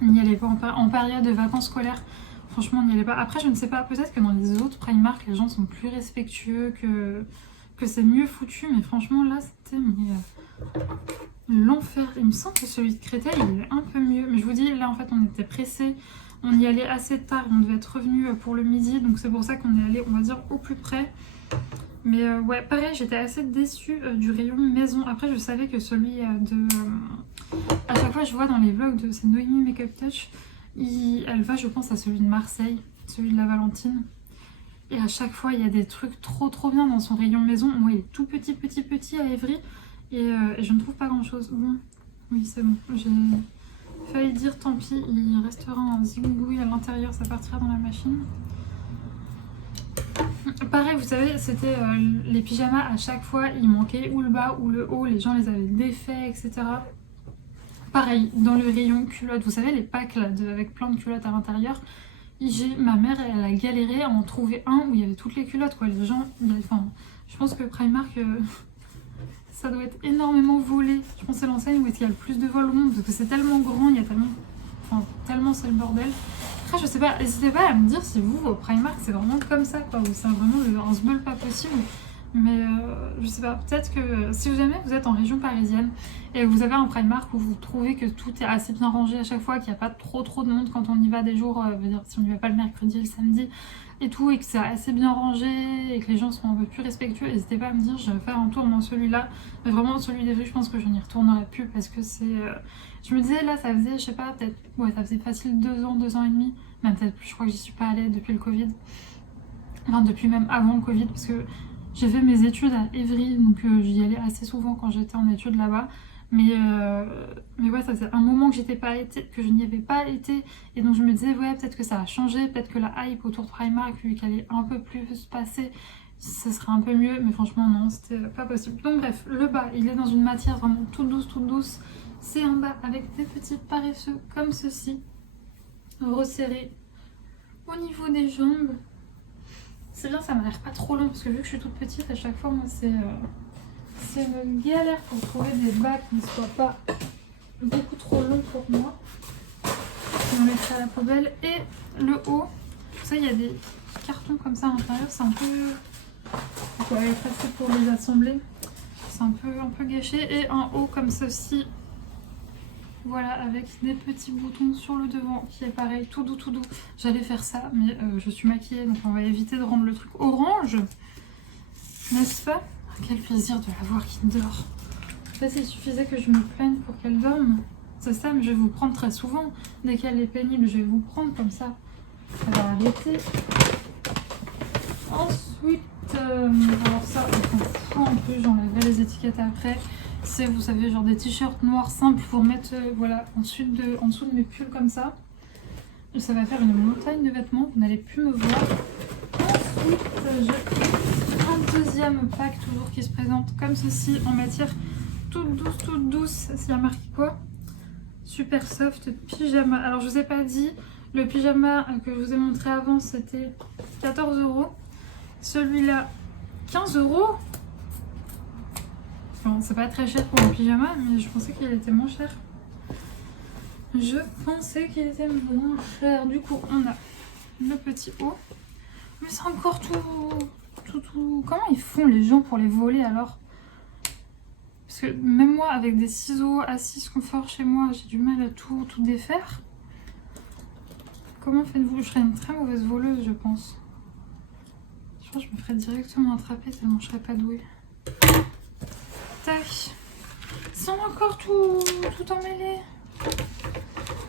n'y allez pas en période de vacances scolaires. Franchement, n'y allez pas. Après, je ne sais pas, peut-être que dans les autres Primark, les gens sont plus respectueux, que c'est mieux foutu. Mais franchement, là, c'était l'enfer. Il me semble que celui de Créteil, il est un peu mieux. Mais je vous dis, là, en fait, on était pressés. On y allait assez tard. On devait être revenu pour le midi. Donc, c'est pour ça qu'on est allé, on va dire, au plus près. Mais ouais, pareil, j'étais assez déçue du rayon maison. Après, je savais que celui à chaque fois, je vois dans les vlogs de c'est Noémie Makeup Touch, elle va, je pense, à celui de Marseille, celui de la Valentine. Et à chaque fois, il y a des trucs trop bien dans son rayon maison. Moi, il est tout petit à Évry. Et je ne trouve pas grand-chose. Bon, oui, c'est bon. J'ai failli dire tant pis, il restera un zigouigoui à l'intérieur, ça partira dans la machine. Pareil, vous savez, c'était les pyjamas à chaque fois, il manquait ou le bas ou le haut, les gens les avaient défaits, etc. Pareil, dans le rayon culottes, vous savez, les packs là, avec plein de culottes à l'intérieur, ma mère, elle a galéré à en trouver un où il y avait toutes les culottes, quoi. Les gens, enfin, je pense que Primark, ça doit être énormément volé. Je pense que c'est l'enseigne où il y a le plus de vols au monde, parce que c'est tellement grand, il y a tellement c'est le bordel. Après, je sais pas, n'hésitez pas à me dire si vous, au Primark, c'est vraiment comme ça, quoi, ou c'est vraiment un sbeul pas possible. Mais je sais pas, peut-être que si jamais vous êtes en région parisienne et que vous avez un Primark où vous trouvez que tout est assez bien rangé à chaque fois, qu'il n'y a pas trop de monde quand on y va des jours, si on n'y va pas le mercredi et le samedi et tout, et que c'est assez bien rangé et que les gens sont un peu plus respectueux, n'hésitez pas à me dire, je vais faire un tour dans celui-là. Mais vraiment, celui des rues, je pense que je n'y retournerai plus parce que c'est... Je me disais, là, ça faisait, je sais pas, peut-être, ouais, ça faisait facile 2 ans et demi, même peut-être plus, je crois que j'y suis pas allée depuis le Covid. Enfin, depuis même avant le Covid, parce que j'ai fait mes études à Évry, donc j'y allais assez souvent quand j'étais en études là-bas. Mais ouais, ça faisait un moment que je n'y avais pas été. Et donc je me disais, ouais, peut-être que ça a changé, peut-être que la hype autour de Primark, vu qu'elle est un peu plus passée, ça serait un peu mieux. Mais franchement, non, c'était pas possible. Donc bref, le bas, il est dans une matière vraiment toute douce. C'est un bas avec des petits paresseux comme ceci, resserrés au niveau des jambes. C'est bien, ça m'a l'air pas trop long parce que vu que je suis toute petite, à chaque fois, moi, c'est une galère pour trouver des bas qui ne soient pas beaucoup trop longs pour moi. On met ça à la poubelle. Et le haut, tout ça, il y a des cartons comme ça à l'intérieur. C'est un peu... Il faut aller presser pour les assembler. C'est un peu gâché. Et un haut comme ceci. Voilà, avec des petits boutons sur le devant qui est pareil, tout doux. J'allais faire ça, mais je suis maquillée, donc on va éviter de rendre le truc orange. N'est-ce pas? Quel plaisir de la voir qui dort. Je sais pas s'il suffisait que je me plaigne pour qu'elle dorme. C'est ça, mais je vais vous prendre très souvent. Dès qu'elle est pénible, je vais vous prendre comme ça. Ça va arrêter. Ensuite, alors ça, on s'en fout un peu, j'enlèverai les étiquettes après. C'est, vous savez, genre des t-shirts noirs simples pour mettre voilà, en dessous de mes pulls comme ça. Et ça va faire une montagne de vêtements, vous n'allez plus me voir. Ensuite, j'ai un deuxième pack toujours qui se présente comme ceci en matière toute douce. S'il y a marqué quoi? Super soft pyjama. Alors je vous ai pas dit, le pyjama que je vous ai montré avant c'était 14 €. Celui-là 15 €. Enfin, c'est pas très cher pour un pyjama, mais je pensais qu'il était moins cher. Je pensais qu'il était moins cher. Du coup, on a le petit haut. Mais c'est encore tout... Comment ils font les gens pour les voler alors? Parce que même moi, avec des ciseaux Assise Confort chez moi, j'ai du mal à tout défaire. Comment faites-vous? Je serais une très mauvaise voleuse, je pense. Je pense que je me ferais directement attraper tellement je serais pas douée. Tac. Ils sont encore tout emmêlés.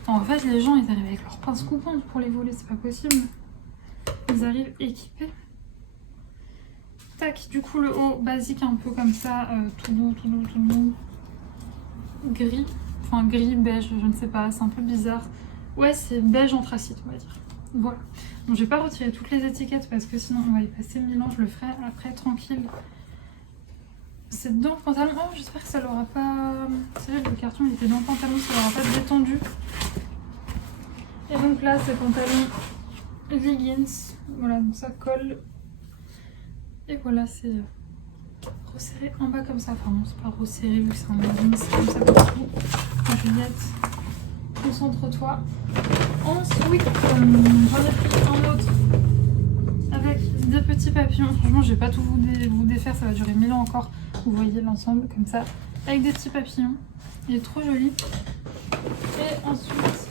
En fait, les gens, ils arrivent avec leurs pinces coupantes pour les voler, c'est pas possible. Ils arrivent équipés. Tac, du coup, le haut basique, un peu comme ça, tout doux. Gris. Enfin, gris, beige, je ne sais pas, c'est un peu bizarre. Ouais, c'est beige anthracite, on va dire. Voilà. Donc, je vais pas retirer toutes les étiquettes parce que sinon, on va y passer 1000 ans. Je le ferai après, tranquille. C'est dans le pantalon. Oh, j'espère que ça l'aura pas... C'est vrai que le carton il était dans le pantalon, ça l'aura pas détendu. Et donc là, c'est pantalon leggings. Voilà, donc ça colle. Et voilà, c'est resserré en bas comme ça. Enfin non, c'est pas resserré vu que c'est un leggings, c'est comme ça partout. Juliette, concentre-toi. Ensuite, j'en ai pris un autre avec des petits papillons. Franchement, je vais pas tout vous défaire, ça va durer 1000 ans encore. Vous voyez l'ensemble comme ça, avec des petits papillons. Il est trop joli. Et ensuite,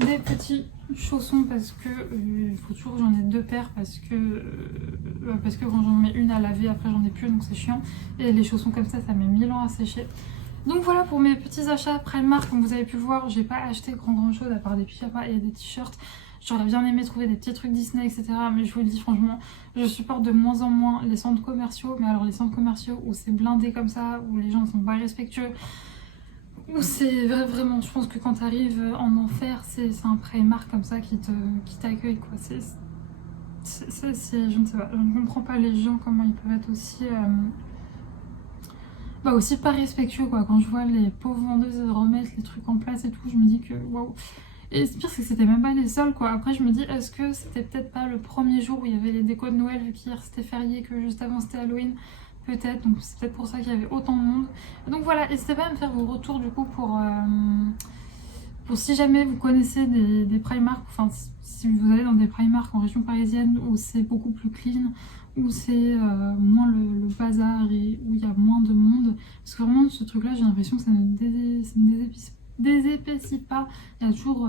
des petits chaussons parce que il faut toujours que j'en ai 2 paires parce que quand j'en mets une à laver, après j'en ai plus, donc c'est chiant. Et les chaussons comme ça met 1000 ans à sécher. Donc voilà pour mes petits achats Primark. Comme vous avez pu le voir, j'ai pas acheté grand chose à part des pyjamas et des t-shirts. J'aurais bien aimé trouver des petits trucs Disney, etc. Mais je vous le dis franchement, je supporte de moins en moins les centres commerciaux. Mais alors les centres commerciaux où c'est blindé comme ça, où les gens sont pas respectueux, où c'est vraiment, je pense que quand tu arrives en enfer, c'est un Primark comme ça qui t'accueille, quoi. Je ne sais pas, je ne comprends pas les gens, comment ils peuvent être aussi pas respectueux, quoi. Quand je vois les pauvres vendeuses remettre les trucs en place et tout, je me dis que waouh. Et le pire, c'est que c'était même pas les seuls, quoi. Après, je me dis, est-ce que c'était peut-être pas le premier jour où il y avait les décos de Noël, vu qu'hier c'était férié, que juste avant c'était Halloween? Peut-être, donc c'est peut-être pour ça qu'il y avait autant de monde. Donc voilà, n'hésitez pas à me faire vos retours du coup pour si jamais vous connaissez des Primark, enfin si vous allez dans des Primark en région parisienne où c'est beaucoup plus clean, où c'est moins le bazar et où il y a moins de monde. Parce que vraiment, ce truc-là, j'ai l'impression que ça ne désépaissit pas, il y a toujours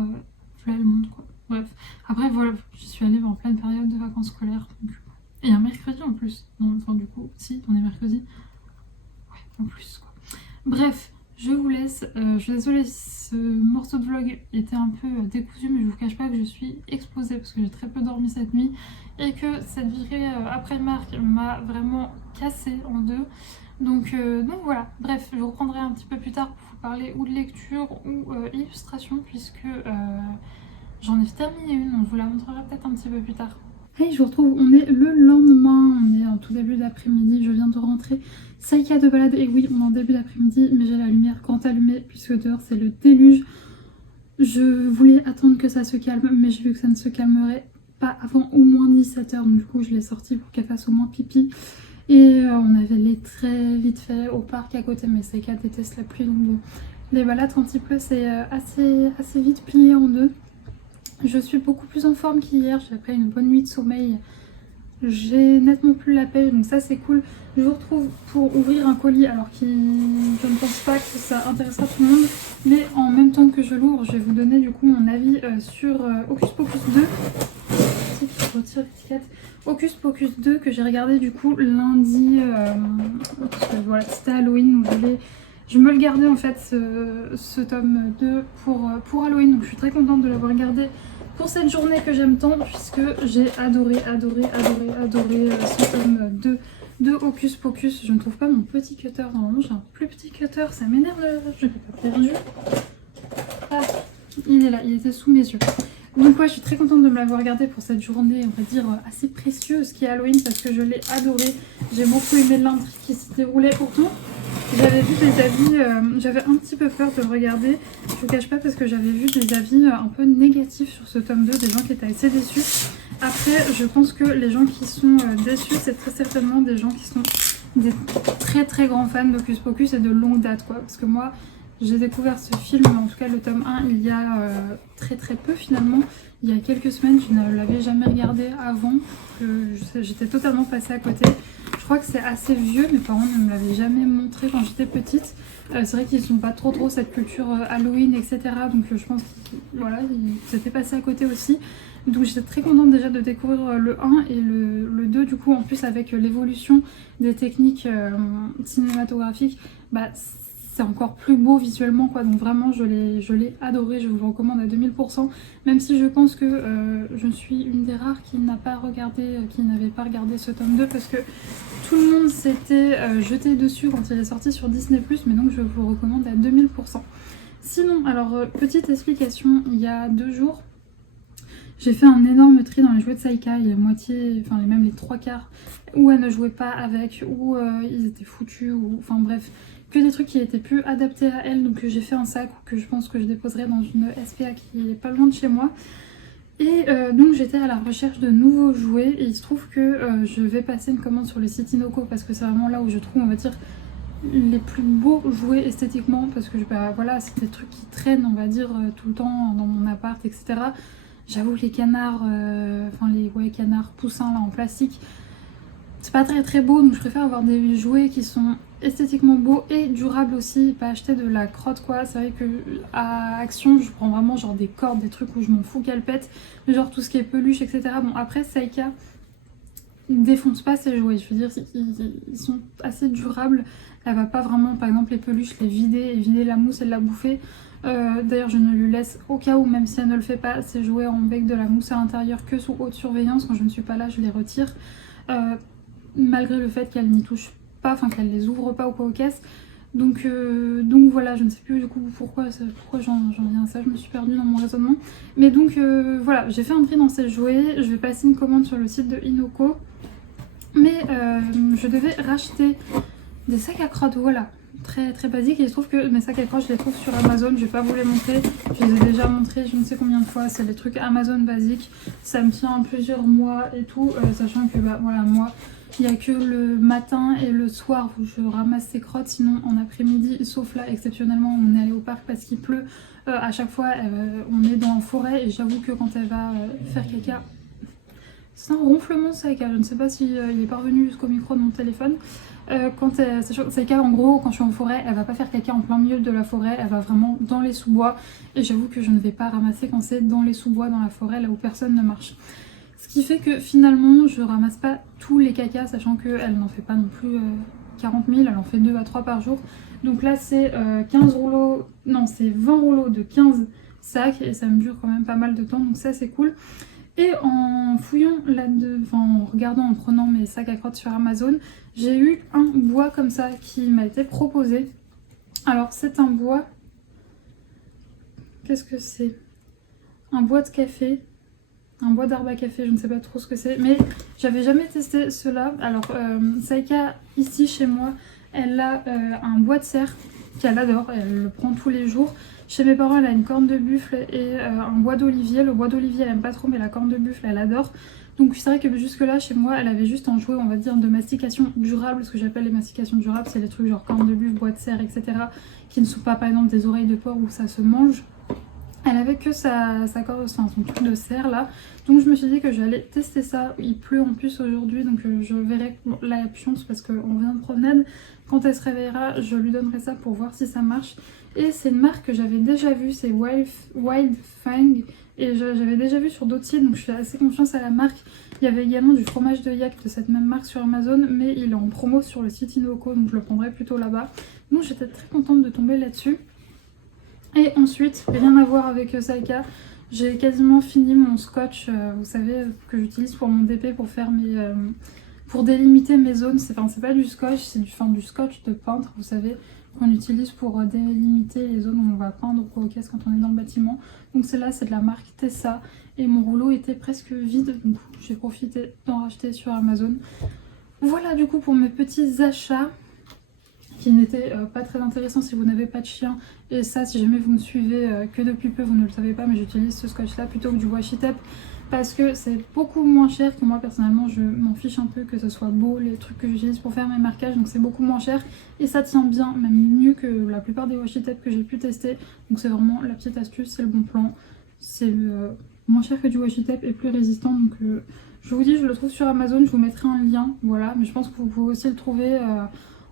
plein le monde, quoi. Bref, après voilà, je suis allée en pleine période de vacances scolaires, donc... et un mercredi en plus, enfin du coup, si, on est mercredi, ouais, en plus, quoi. Bref, je vous laisse, je suis désolée si ce morceau de vlog était un peu décousu, mais je vous cache pas que je suis explosée parce que j'ai très peu dormi cette nuit et que cette virée après Marc m'a vraiment cassée en deux. Donc voilà, bref, je reprendrai un petit peu plus tard pour vous parler ou de lecture ou illustration puisque j'en ai terminé une, donc je vous la montrerai peut-être un petit peu plus tard. Hey, je vous retrouve, on est le lendemain, on est en tout début d'après-midi, je viens de rentrer. Saïka de balade, et oui, on est en début d'après-midi, mais j'ai la lumière quand allumée puisque dehors c'est le déluge. Je voulais attendre que ça se calme, mais j'ai vu que ça ne se calmerait pas avant au moins 17 h, donc du coup je l'ai sorti pour qu'elle fasse au moins pipi. Et on avait les très vite fait au parc à côté, mais Saïka déteste la pluie, donc les balades quand il pleut c'est assez vite plié en deux. Je suis beaucoup plus en forme qu'hier, j'ai après une bonne nuit de sommeil. J'ai nettement plus la pêche, donc ça c'est cool. Je vous retrouve pour ouvrir un colis, alors je ne pense pas que ça intéressera tout le monde. Mais en même temps que je l'ouvre, je vais vous donner du coup mon avis sur Hocus Pocus 2. Je retire l'étiquette. Hocus Pocus 2 que j'ai regardé du coup lundi, parce que voilà, c'était Halloween, donc je me le gardais en fait ce tome 2 pour Halloween, donc je suis très contente de l'avoir gardé pour cette journée que j'aime tant puisque j'ai adoré ce tome 2 de Hocus Pocus. Je ne trouve pas mon petit cutter. Normalement j'ai un plus petit cutter, ça m'énerve, je l'ai pas perdu. Ah, il est là, il était sous mes yeux. Donc ouais, je suis très contente de me l'avoir regardé pour cette journée, on va dire, assez précieuse qui est Halloween, parce que je l'ai adoré. J'ai beaucoup aimé l'intrigue qui s'y déroulait. Pourtant, j'avais vu des avis, j'avais un petit peu peur de le regarder. Je vous cache pas, parce que j'avais vu des avis un peu négatifs sur ce tome 2, des gens qui étaient assez déçus. Après, je pense que les gens qui sont déçus, c'est très certainement des gens qui sont des très très grands fans d'Hocus Pocus et de longue date, quoi. Parce que moi, j'ai découvert ce film, en tout cas le tome 1, il y a très très peu finalement. Il y a quelques semaines, je ne l'avais jamais regardé avant, j'étais totalement passée à côté. Je crois que c'est assez vieux, mes parents ne me l'avaient jamais montré quand j'étais petite. C'est vrai qu'ils ne sont pas trop cette culture Halloween, etc. Donc je pense qu'ils voilà, s'étaient passés à côté aussi. Donc j'étais très contente déjà de découvrir le 1 et le 2, du coup en plus avec l'évolution des techniques cinématographiques, bah, c'est encore plus beau visuellement, quoi. Donc vraiment je l'ai adoré, je vous le recommande à 2000%, même si je pense que je suis une des rares qui n'avait pas regardé ce tome 2, parce que tout le monde s'était jeté dessus quand il est sorti sur Disney+, mais donc je vous le recommande à 2000%. Sinon, alors petite explication, il y a 2 jours, j'ai fait un énorme tri dans les jouets de Saïka. Il y a moitié, enfin même les 3/4, où elle ne jouait pas avec, où ils étaient foutus, ou enfin bref, que des trucs qui étaient plus adaptés à elle. Donc j'ai fait un sac que je pense que je déposerai dans une SPA qui est pas loin de chez moi. Et donc j'étais à la recherche de nouveaux jouets, et il se trouve que je vais passer une commande sur le site Inoko, parce que c'est vraiment là où je trouve, on va dire, les plus beaux jouets esthétiquement, parce que bah, voilà, c'est des trucs qui traînent, on va dire, tout le temps dans mon appart, etc. J'avoue que les canards, enfin les canards poussins là en plastique, c'est pas très beau, donc je préfère avoir des jouets qui sont esthétiquement beaux et durables aussi, pas acheter de la crotte, quoi. C'est vrai que à Action, je prends vraiment genre des cordes, des trucs où je m'en fous qu'elles pètent, genre tout ce qui est peluche, etc. Bon, après Saïka, ils défoncent pas ses jouets, je veux dire, ils sont assez durables. Elle va pas vraiment, par exemple les peluches, les vider et vider la mousse et la bouffer. D'ailleurs je ne lui laisse au cas où, même si elle ne le fait pas, ses jouets en avec de la mousse à l'intérieur que sous haute surveillance. Quand je ne suis pas là, je les retire, malgré le fait qu'elle n'y touche pas, enfin qu'elle les ouvre pas ou quoi aux caisses. Donc voilà, je ne sais plus du coup pourquoi j'en viens à ça, je me suis perdue dans mon raisonnement. Mais donc voilà, j'ai fait un tri dans ces jouets, je vais passer une commande sur le site de Inoko. Mais je devais racheter des sacs à crottes, voilà, très basiques. Et il se trouve que mes sacs à crottes, je les trouve sur Amazon. Je vais pas vous les montrer, je les ai déjà montrés je ne sais combien de fois. C'est des trucs Amazon basiques, ça me tient plusieurs mois et tout, sachant que bah voilà, moi il n'y a que le matin et le soir où je ramasse ces crottes. Sinon en après-midi, sauf là exceptionnellement on est allé au parc parce qu'il pleut, à chaque fois on est dans la forêt, et j'avoue que quand elle va faire caca, c'est un ronflement Saïka, je ne sais pas si il est parvenu jusqu'au micro de mon téléphone. Saïka, en gros, quand je suis en forêt, elle va pas faire caca en plein milieu de la forêt, elle va vraiment dans les sous-bois. Et j'avoue que je ne vais pas ramasser quand c'est dans les sous-bois, dans la forêt, là où personne ne marche. Ce qui fait que finalement, je ramasse pas tous les cacas, sachant qu'elle n'en fait pas non plus 40 000, elle en fait 2 à 3 par jour. Donc là, c'est 15 rouleaux, non, c'est 20 rouleaux de 15 sacs, et ça me dure quand même pas mal de temps, donc ça c'est cool. Et en fouillant là-dedans, enfin en regardant, en prenant mes sacs à crottes sur Amazon, j'ai eu un bois comme ça qui m'a été proposé. Alors c'est un bois, qu'est-ce que c'est? Un bois de café, un bois d'arbre à café, je ne sais pas trop ce que c'est, mais j'avais jamais testé cela. Alors Saïka, ici chez moi, elle a un bois de serre qu'elle adore, elle le prend tous les jours. Chez mes parents, elle a une corne de buffle et un bois d'olivier. Le bois d'olivier, elle aime pas trop, mais la corne de buffle, elle adore. Donc c'est vrai que jusque là, chez moi, elle avait juste un jouet, on va dire, de mastication durable. Ce que j'appelle les mastications durables, c'est les trucs genre corne de buffle, bois de serre, etc. qui ne sont pas, par exemple, des oreilles de porc où ça se mange. Elle avait que sa corde, enfin, son truc de serre là. Donc je me suis dit que j'allais tester ça. Il pleut en plus aujourd'hui, donc je verrai. Bon, là, il y a chance parce qu'on vient de promenade. Quand elle se réveillera, je lui donnerai ça pour voir si ça marche. Et c'est une marque que j'avais déjà vue, c'est Wild Fang. Et j'avais déjà vu sur d'autres sites, donc je fais assez confiance à la marque. Il y avait également du fromage de yak de cette même marque sur Amazon, mais il est en promo sur le site Inoko, donc je le prendrai plutôt là-bas. Donc j'étais très contente de tomber là-dessus. Et ensuite, rien à voir avec Saïka, j'ai quasiment fini mon scotch, vous savez, que j'utilise pour mon DP pour faire pour délimiter mes zones. C'est pas du scotch, c'est du scotch de peintre, vous savez, qu'on utilise pour délimiter les zones où on va peindre ou quoi aux caisses quand on est dans le bâtiment. Donc celle-là, c'est de la marque Tessa et mon rouleau était presque vide, donc j'ai profité d'en racheter sur Amazon. Voilà du coup pour mes petits achats qui n'étaient pas très intéressants si vous n'avez pas de chien. Et ça, si jamais vous me suivez que depuis peu, vous ne le savez pas, mais j'utilise ce scotch là plutôt que du washi tape parce que c'est beaucoup moins cher que moi personnellement. Je m'en fiche un peu que ce soit beau les trucs que j'utilise pour faire mes marquages, donc c'est beaucoup moins cher et ça tient bien, même mieux que la plupart des washi tape que j'ai pu tester. Donc c'est vraiment la petite astuce, c'est le bon plan. C'est moins cher que du washi tape et plus résistant, donc je vous dis, je le trouve sur Amazon, je vous mettrai un lien, voilà, mais je pense que vous pouvez aussi le trouver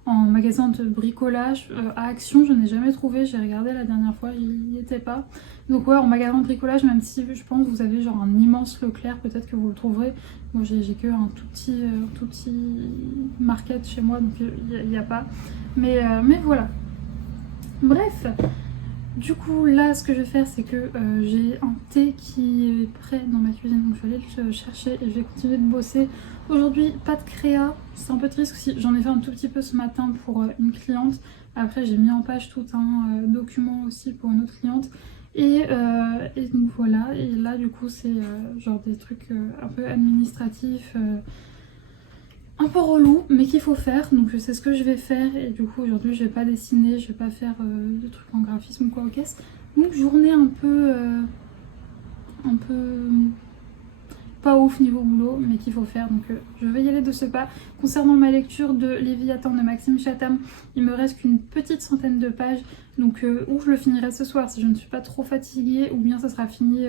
en magasin de bricolage. À Action, je n'ai jamais trouvé, j'ai regardé la dernière fois, il n'y était pas. Donc ouais, en magasin de bricolage, même si je pense que vous avez genre un immense Leclerc, peut-être que vous le trouverez. Moi j'ai que un tout petit market chez moi, donc il n'y a pas. Mais voilà. Bref. Du coup là ce que je vais faire c'est que j'ai un thé qui est prêt dans ma cuisine, donc je vais aller le chercher et je vais continuer de bosser. Aujourd'hui pas de créa, c'est un peu triste aussi, j'en ai fait un tout petit peu ce matin pour une cliente. Après j'ai mis en page tout un document aussi pour une autre cliente. Et donc voilà, et là du coup c'est genre des trucs un peu administratifs, un peu relou mais qu'il faut faire, donc c'est ce que je vais faire. Et du coup aujourd'hui je vais pas dessiner, je vais pas faire de trucs en graphisme ou quoi aux caisses, donc journée un peu pas ouf niveau boulot mais qu'il faut faire, donc je vais y aller de ce pas. Concernant ma lecture de Léviathan de Maxime Chatham, il me reste qu'une petite centaine de pages, donc ou je le finirai ce soir si je ne suis pas trop fatiguée, ou bien ça sera fini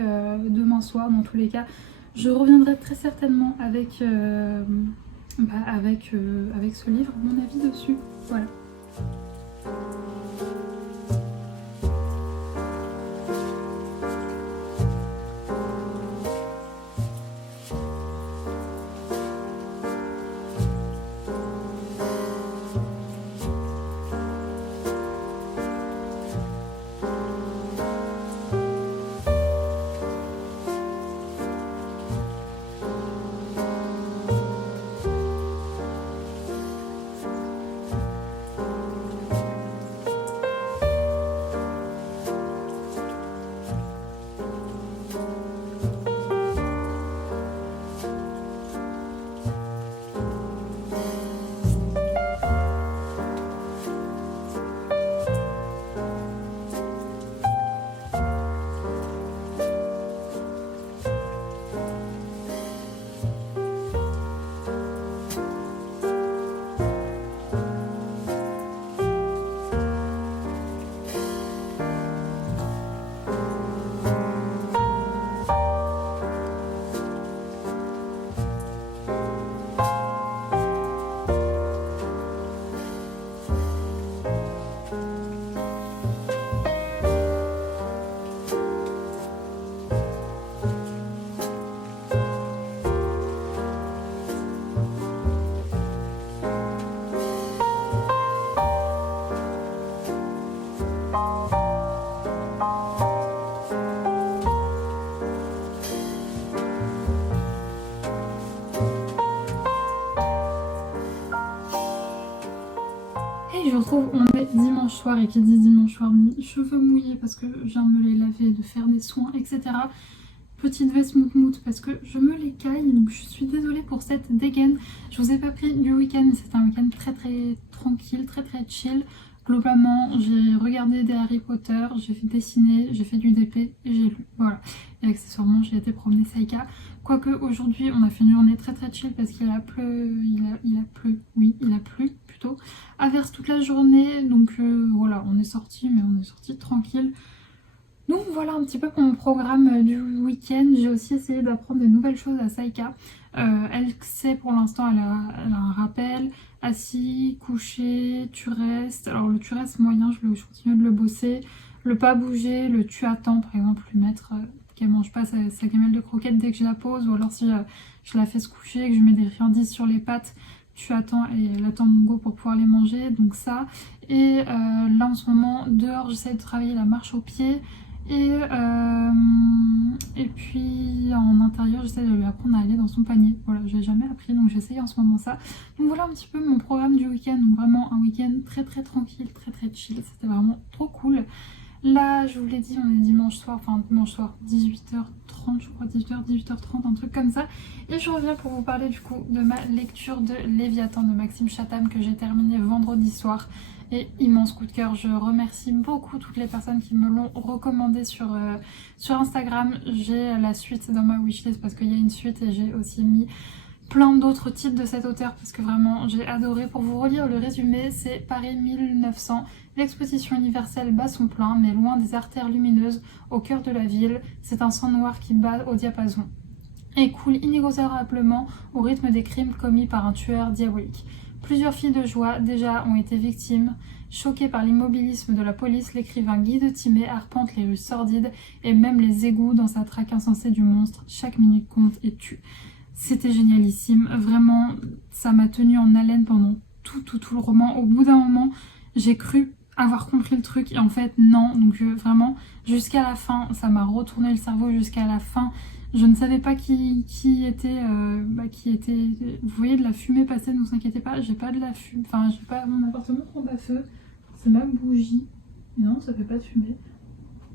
demain soir. Dans tous les cas je reviendrai très certainement avec avec ce livre, mon avis dessus, voilà. Je vous retrouve, on est dimanche soir et qui dit dimanche soir, cheveux mouillés parce que je viens de me les laver, de faire des soins, etc. Petite veste mout parce que je me les caille, donc je suis désolée pour cette dégaine. Je vous ai pas pris du week-end, mais c'était un week-end très tranquille, très chill. Globalement, j'ai regardé des Harry Potter, j'ai fait dessiner, j'ai fait du DP et j'ai lu. Voilà. Et accessoirement, j'ai été promener Saïka. Quoique aujourd'hui, on a fait une journée très chill parce qu'il a plu, il a plu plutôt. Averse toute la journée, donc voilà, on est sorti, mais on est sorti tranquille. Donc voilà un petit peu pour mon programme du week-end. J'ai aussi essayé d'apprendre de nouvelles choses à Saïka. Elle sait pour l'instant, elle a un rappel, assis, couché, tu restes. Alors le tu restes moyen, je continue de le bosser. Le pas bouger, le tu attends par exemple, lui mettre qu'elle mange pas sa gamelle de croquettes dès que je la pose. Ou alors si je la fais se coucher, que je mets des friandises sur les pattes, tu attends et elle attend mon go pour pouvoir les manger. Donc ça. Et là en ce moment, dehors, j'essaie de travailler la marche au pied. Et puis en intérieur, j'essaie de lui apprendre à aller dans son panier. Voilà, je l'ai jamais appris, donc j'essaye en ce moment ça. Donc voilà un petit peu mon programme du week-end. Donc vraiment un week-end très très tranquille, très très chill. C'était vraiment trop cool. Là, je vous l'ai dit, on est dimanche soir, 18h30, je crois, 18h30, un truc comme ça. Et je reviens pour vous parler du coup de ma lecture de Léviathan de Maxime Chatham que j'ai terminé vendredi soir. Et immense coup de cœur, je remercie beaucoup toutes les personnes qui me l'ont recommandé sur Instagram. J'ai la suite dans ma wishlist parce qu'il y a une suite et j'ai aussi mis plein d'autres titres de cet auteur parce que vraiment j'ai adoré. Pour vous relire le résumé, c'est Paris 1900, l'exposition universelle bat son plein mais loin des artères lumineuses au cœur de la ville, c'est un sang noir qui bat au diapason et coule inexorablement au rythme des crimes commis par un tueur diabolique. Plusieurs filles de joie déjà ont été victimes. Choqué par l'immobilisme de la police, l'écrivain Guy de Timay arpente les rues sordides et même les égouts dans sa traque insensée du monstre. Chaque minute compte et tue. C'était génialissime, vraiment, ça m'a tenu en haleine pendant tout le roman. Au bout d'un moment, j'ai cru avoir compris le truc et en fait non, donc vraiment jusqu'à la fin, ça m'a retourné le cerveau jusqu'à la fin. Je ne savais pas qui était, vous voyez de la fumée passer, ne vous inquiétez pas, j'ai pas de la fumée, enfin j'ai pas, mon appartement prend pas feu, c'est ma bougie, et non ça fait pas de fumée.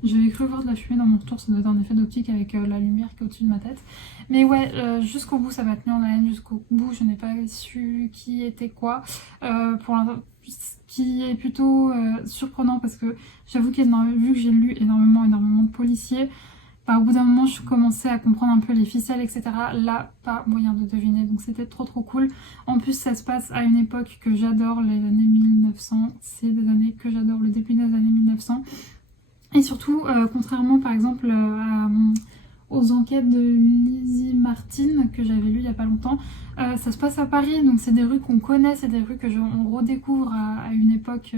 J'avais cru voir de la fumée dans mon retour, ça doit être un effet d'optique avec la lumière qui est au-dessus de ma tête. Mais ouais, jusqu'au bout, ça m'a tenu en haleine, jusqu'au bout, je n'ai pas su qui était quoi. Pour l'instant, ce qui est plutôt surprenant parce que j'avoue vu que j'ai lu énormément de policiers, bah, au bout d'un moment, je commençais à comprendre un peu les ficelles, etc. Là, pas moyen de deviner, donc c'était trop cool. En plus, ça se passe à une époque que j'adore, les années 1900, c'est des années que j'adore, le début des années 1900. Et surtout, contrairement par exemple aux enquêtes de Lizzie Martin que j'avais lu il y a pas longtemps, ça se passe à Paris, donc c'est des rues qu'on connaît, c'est des rues que on redécouvre à une époque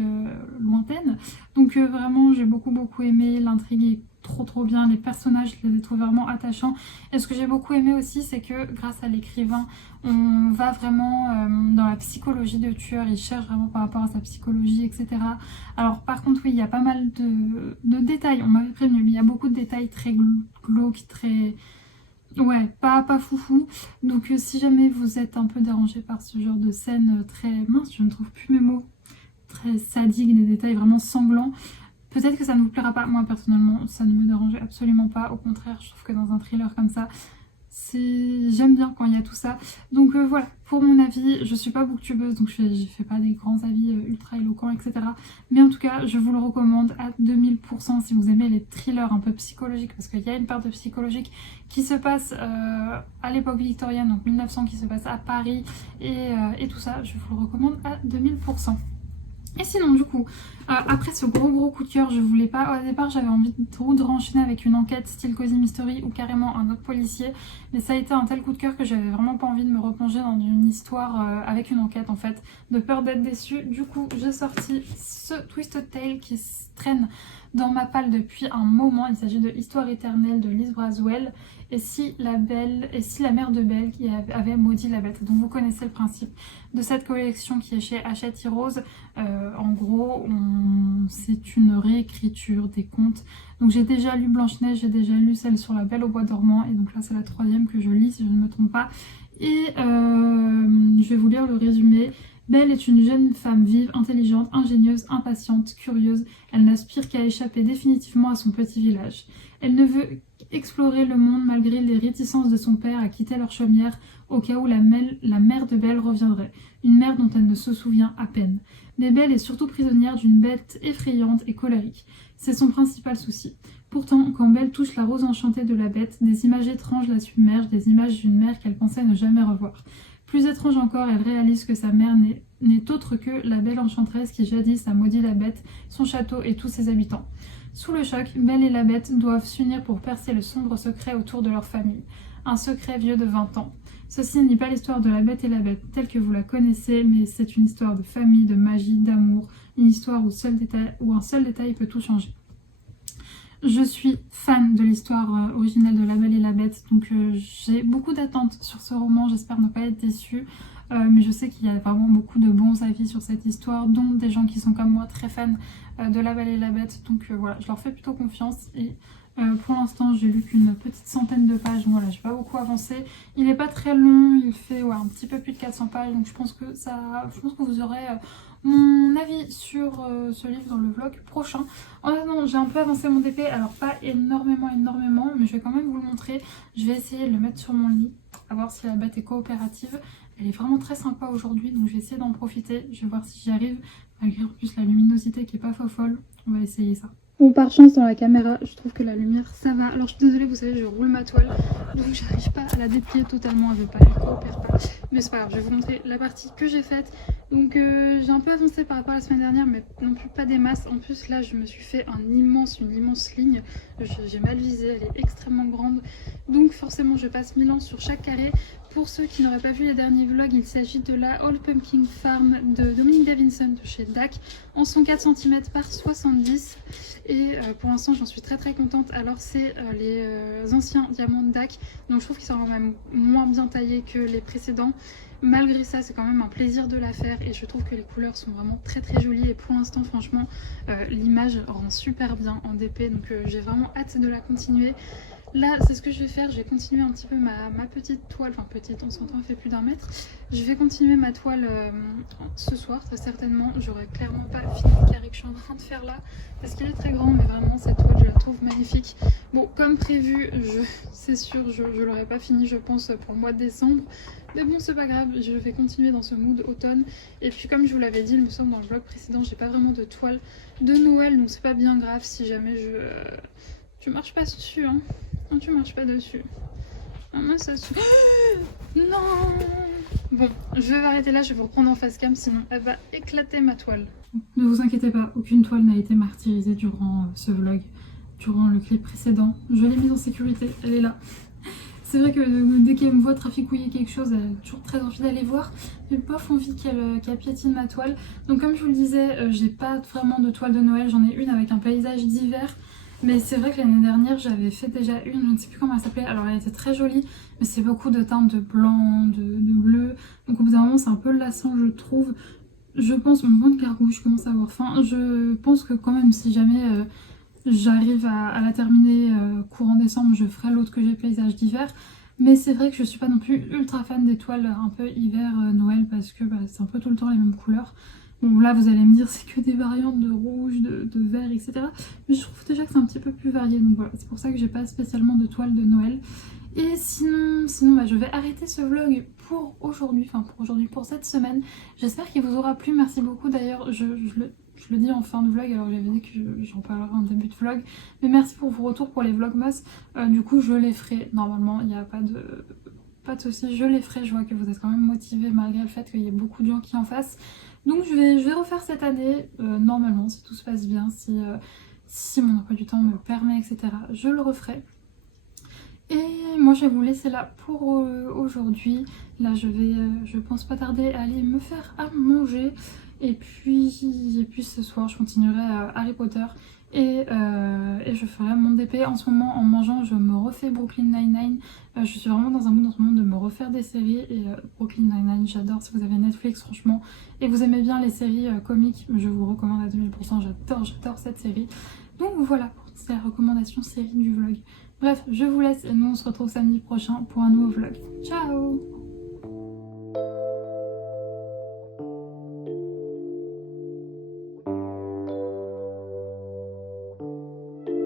lointaine. Donc vraiment, j'ai beaucoup aimé, l'intrigue est trop bien, les personnages, je les ai trouvés vraiment attachants. Et ce que j'ai beaucoup aimé aussi, c'est que grâce à l'écrivain, on va vraiment dans la psychologie de tueur, il cherche vraiment par rapport à sa psychologie, etc. Alors par contre oui, il y a pas mal de détails, on m'avait prévenu, mais il y a beaucoup de détails très glauques, très... Ouais, pas foufou. Donc si jamais vous êtes un peu dérangé par ce genre de scène très... Mince, je ne trouve plus mes mots. Très sadique, des détails vraiment sanglants. Peut-être que ça ne vous plaira pas. Moi personnellement, ça ne me dérangeait absolument pas. Au contraire, je trouve que dans un thriller comme ça, j'aime bien quand il y a tout ça. Donc voilà, pour mon avis, je suis pas booktubeuse, donc je fais pas des grands avis ultra éloquents, etc. Mais en tout cas, je vous le recommande à 2000% si vous aimez les thrillers un peu psychologiques, parce qu'il y a une part de psychologique qui se passe à l'époque victorienne, donc 1900, qui se passe à Paris, et tout ça, je vous le recommande à 2000%. Et sinon du coup, après ce gros coup de cœur, je voulais pas, au départ j'avais envie de renchaîner avec une enquête style Cozy Mystery ou carrément un autre policier, mais ça a été un tel coup de cœur que j'avais vraiment pas envie de me replonger dans une histoire avec une enquête en fait, de peur d'être déçue. Du coup j'ai sorti ce Twisted Tale qui traîne dans ma palle depuis un moment. Il s'agit de Histoire éternelle de Liz Braswell. Et si la mère de Belle qui avait maudit la bête. Donc vous connaissez le principe de cette collection qui est chez Hachette Heroes. En gros, c'est une réécriture des contes. Donc j'ai déjà lu Blanche-Neige, j'ai déjà lu celle sur la Belle au bois dormant. Et donc là c'est la troisième que je lis si je ne me trompe pas. Et je vais vous lire le résumé. Belle est une jeune femme vive, intelligente, ingénieuse, impatiente, curieuse. Elle n'aspire qu'à échapper définitivement à son petit village. Elle ne veut explorer le monde malgré les réticences de son père à quitter leur chaumière au cas où la mère de Belle reviendrait. Une mère dont elle ne se souvient à peine. Mais Belle est surtout prisonnière d'une bête effrayante et colérique. C'est son principal souci. Pourtant, quand Belle touche la rose enchantée de la bête, des images étranges la submergent, des images d'une mère qu'elle pensait ne jamais revoir. Plus étrange encore, elle réalise que sa mère n'est autre que la belle enchanteresse qui jadis a maudit la bête, son château et tous ses habitants. Sous le choc, Belle et la bête doivent s'unir pour percer le sombre secret autour de leur famille. Un secret vieux de 20 ans. Ceci n'est pas l'histoire de la bête et la bête telle que vous la connaissez, mais c'est une histoire de famille, de magie, d'amour, une histoire où un seul détail peut tout changer. Je suis fan de l'histoire originale de La Belle et la Bête, donc j'ai beaucoup d'attentes sur ce roman, j'espère ne pas être déçue. mais je sais qu'il y a vraiment beaucoup de bons avis sur cette histoire, dont des gens qui sont comme moi très fans de La Belle et la Bête, donc voilà, je leur fais plutôt confiance. Et pour l'instant j'ai lu qu'une petite centaine de pages, donc voilà, j'ai pas beaucoup avancé. Il est pas très long, il fait un petit peu plus de 400 pages, donc je pense que vous aurez mon avis sur ce livre dans le vlog prochain. En attendant, j'ai un peu avancé mon DP, alors pas énormément, mais je vais quand même vous le montrer. Je vais essayer de le mettre sur mon lit, à voir si la bête est coopérative. Elle est vraiment très sympa aujourd'hui, donc je vais essayer d'en profiter. Je vais voir si j'y arrive, malgré en plus la luminosité qui est pas folle. On va essayer ça. Bon, par chance dans la caméra, je trouve que la lumière ça va. Alors je suis désolée, vous savez, je roule ma toile, donc j'arrive pas à la déplier totalement, elle veut pas, elle coopère pas. Mais c'est pas grave, je vais vous montrer la partie que j'ai faite. Donc j'ai un peu avancé par rapport à la semaine dernière, mais non plus pas des masses. En plus là, je me suis fait une immense ligne. J'ai mal visé, elle est extrêmement grande. Donc forcément, je passe 1000 ans sur chaque carré. Pour ceux qui n'auraient pas vu les derniers vlogs, il s'agit de la All Pumpkin Farm de Dominique Davidson de chez DAC en 104 cm par 70. Et pour l'instant j'en suis très contente. Alors c'est les anciens diamants de DAC, donc je trouve qu'ils sont quand même moins bien taillés que les précédents. Malgré ça, c'est quand même un plaisir de la faire et je trouve que les couleurs sont vraiment très jolies. Et pour l'instant, franchement, l'image rend super bien en DP, donc j'ai vraiment hâte de la continuer. Là, c'est ce que je vais faire, je vais continuer un petit peu ma petite toile, enfin petite, on s'entend, elle fait plus d'1 mètre. Je vais continuer ma toile ce soir, très certainement. J'aurai clairement pas fini le carré que je suis en train de faire là, parce qu'il est très grand, mais vraiment, cette toile, je la trouve magnifique. Bon, comme prévu, c'est sûr, je l'aurai pas fini, je pense, pour le mois de décembre. Mais bon, c'est pas grave, je vais continuer dans ce mood automne. Et puis, comme je vous l'avais dit, il me semble, dans le vlog précédent, j'ai pas vraiment de toile de Noël, donc c'est pas bien grave si jamais tu marches pas dessus, hein. Non, tu marches pas dessus. Ah mince, ça se... Non. Bon, je vais arrêter là, je vais vous reprendre en face cam, sinon elle va éclater ma toile. Ne vous inquiétez pas, aucune toile n'a été martyrisée durant ce vlog, durant le clip précédent. Je l'ai mise en sécurité, elle est là. C'est vrai que dès qu'elle me voit trafficouiller quelque chose, elle a toujours très envie d'aller voir. J'ai pas envie qu'elle piétine ma toile. Donc comme je vous le disais, j'ai pas vraiment de toile de Noël, j'en ai une avec un paysage d'hiver. Mais c'est vrai que l'année dernière, j'avais fait déjà une, je ne sais plus comment elle s'appelait. Alors elle était très jolie, mais c'est beaucoup de teintes de blanc, de bleu. Donc au bout d'un moment, c'est un peu lassant, je trouve. Je pense, mon ventre gargouille, je commence à avoir faim. Je pense que quand même, si jamais j'arrive à la terminer courant décembre, je ferai l'autre que j'ai, paysage d'hiver. Mais c'est vrai que je suis pas non plus ultra fan des toiles un peu hiver, Noël, parce que c'est un peu tout le temps les mêmes couleurs. Bon là vous allez me dire c'est que des variantes de rouge, de vert, etc. Mais je trouve déjà que c'est un petit peu plus varié, donc voilà, c'est pour ça que j'ai pas spécialement de toile de Noël. Et sinon je vais arrêter ce vlog pour aujourd'hui, pour cette semaine. J'espère qu'il vous aura plu, merci beaucoup d'ailleurs, je le dis en fin de vlog, alors j'avais dit que j'en parlerai en début de vlog. Mais merci pour vos retours pour les vlogmas, du coup je les ferai, normalement il n'y a pas de soucis, je les ferai. Je vois que vous êtes quand même motivés malgré le fait qu'il y ait beaucoup de gens qui en fassent. Donc je vais refaire cette année, normalement, si tout se passe bien, si mon emploi du temps me permet, etc. Je le referai. Et moi je vais vous laisser là pour aujourd'hui. Là je pense pas tarder à aller me faire à manger. Et puis ce soir je continuerai Harry Potter. Et je ferai mon DP. En ce moment, en mangeant, je me refais Brooklyn Nine-Nine. Je suis vraiment dans un mood en ce moment de me refaire des séries. Et Brooklyn Nine-Nine, j'adore. Si vous avez Netflix, franchement, et vous aimez bien les séries comiques, je vous recommande à 2000%. J'adore cette série. Donc voilà, c'est la recommandation série du vlog. Bref, je vous laisse et nous on se retrouve samedi prochain pour un nouveau vlog. Ciao!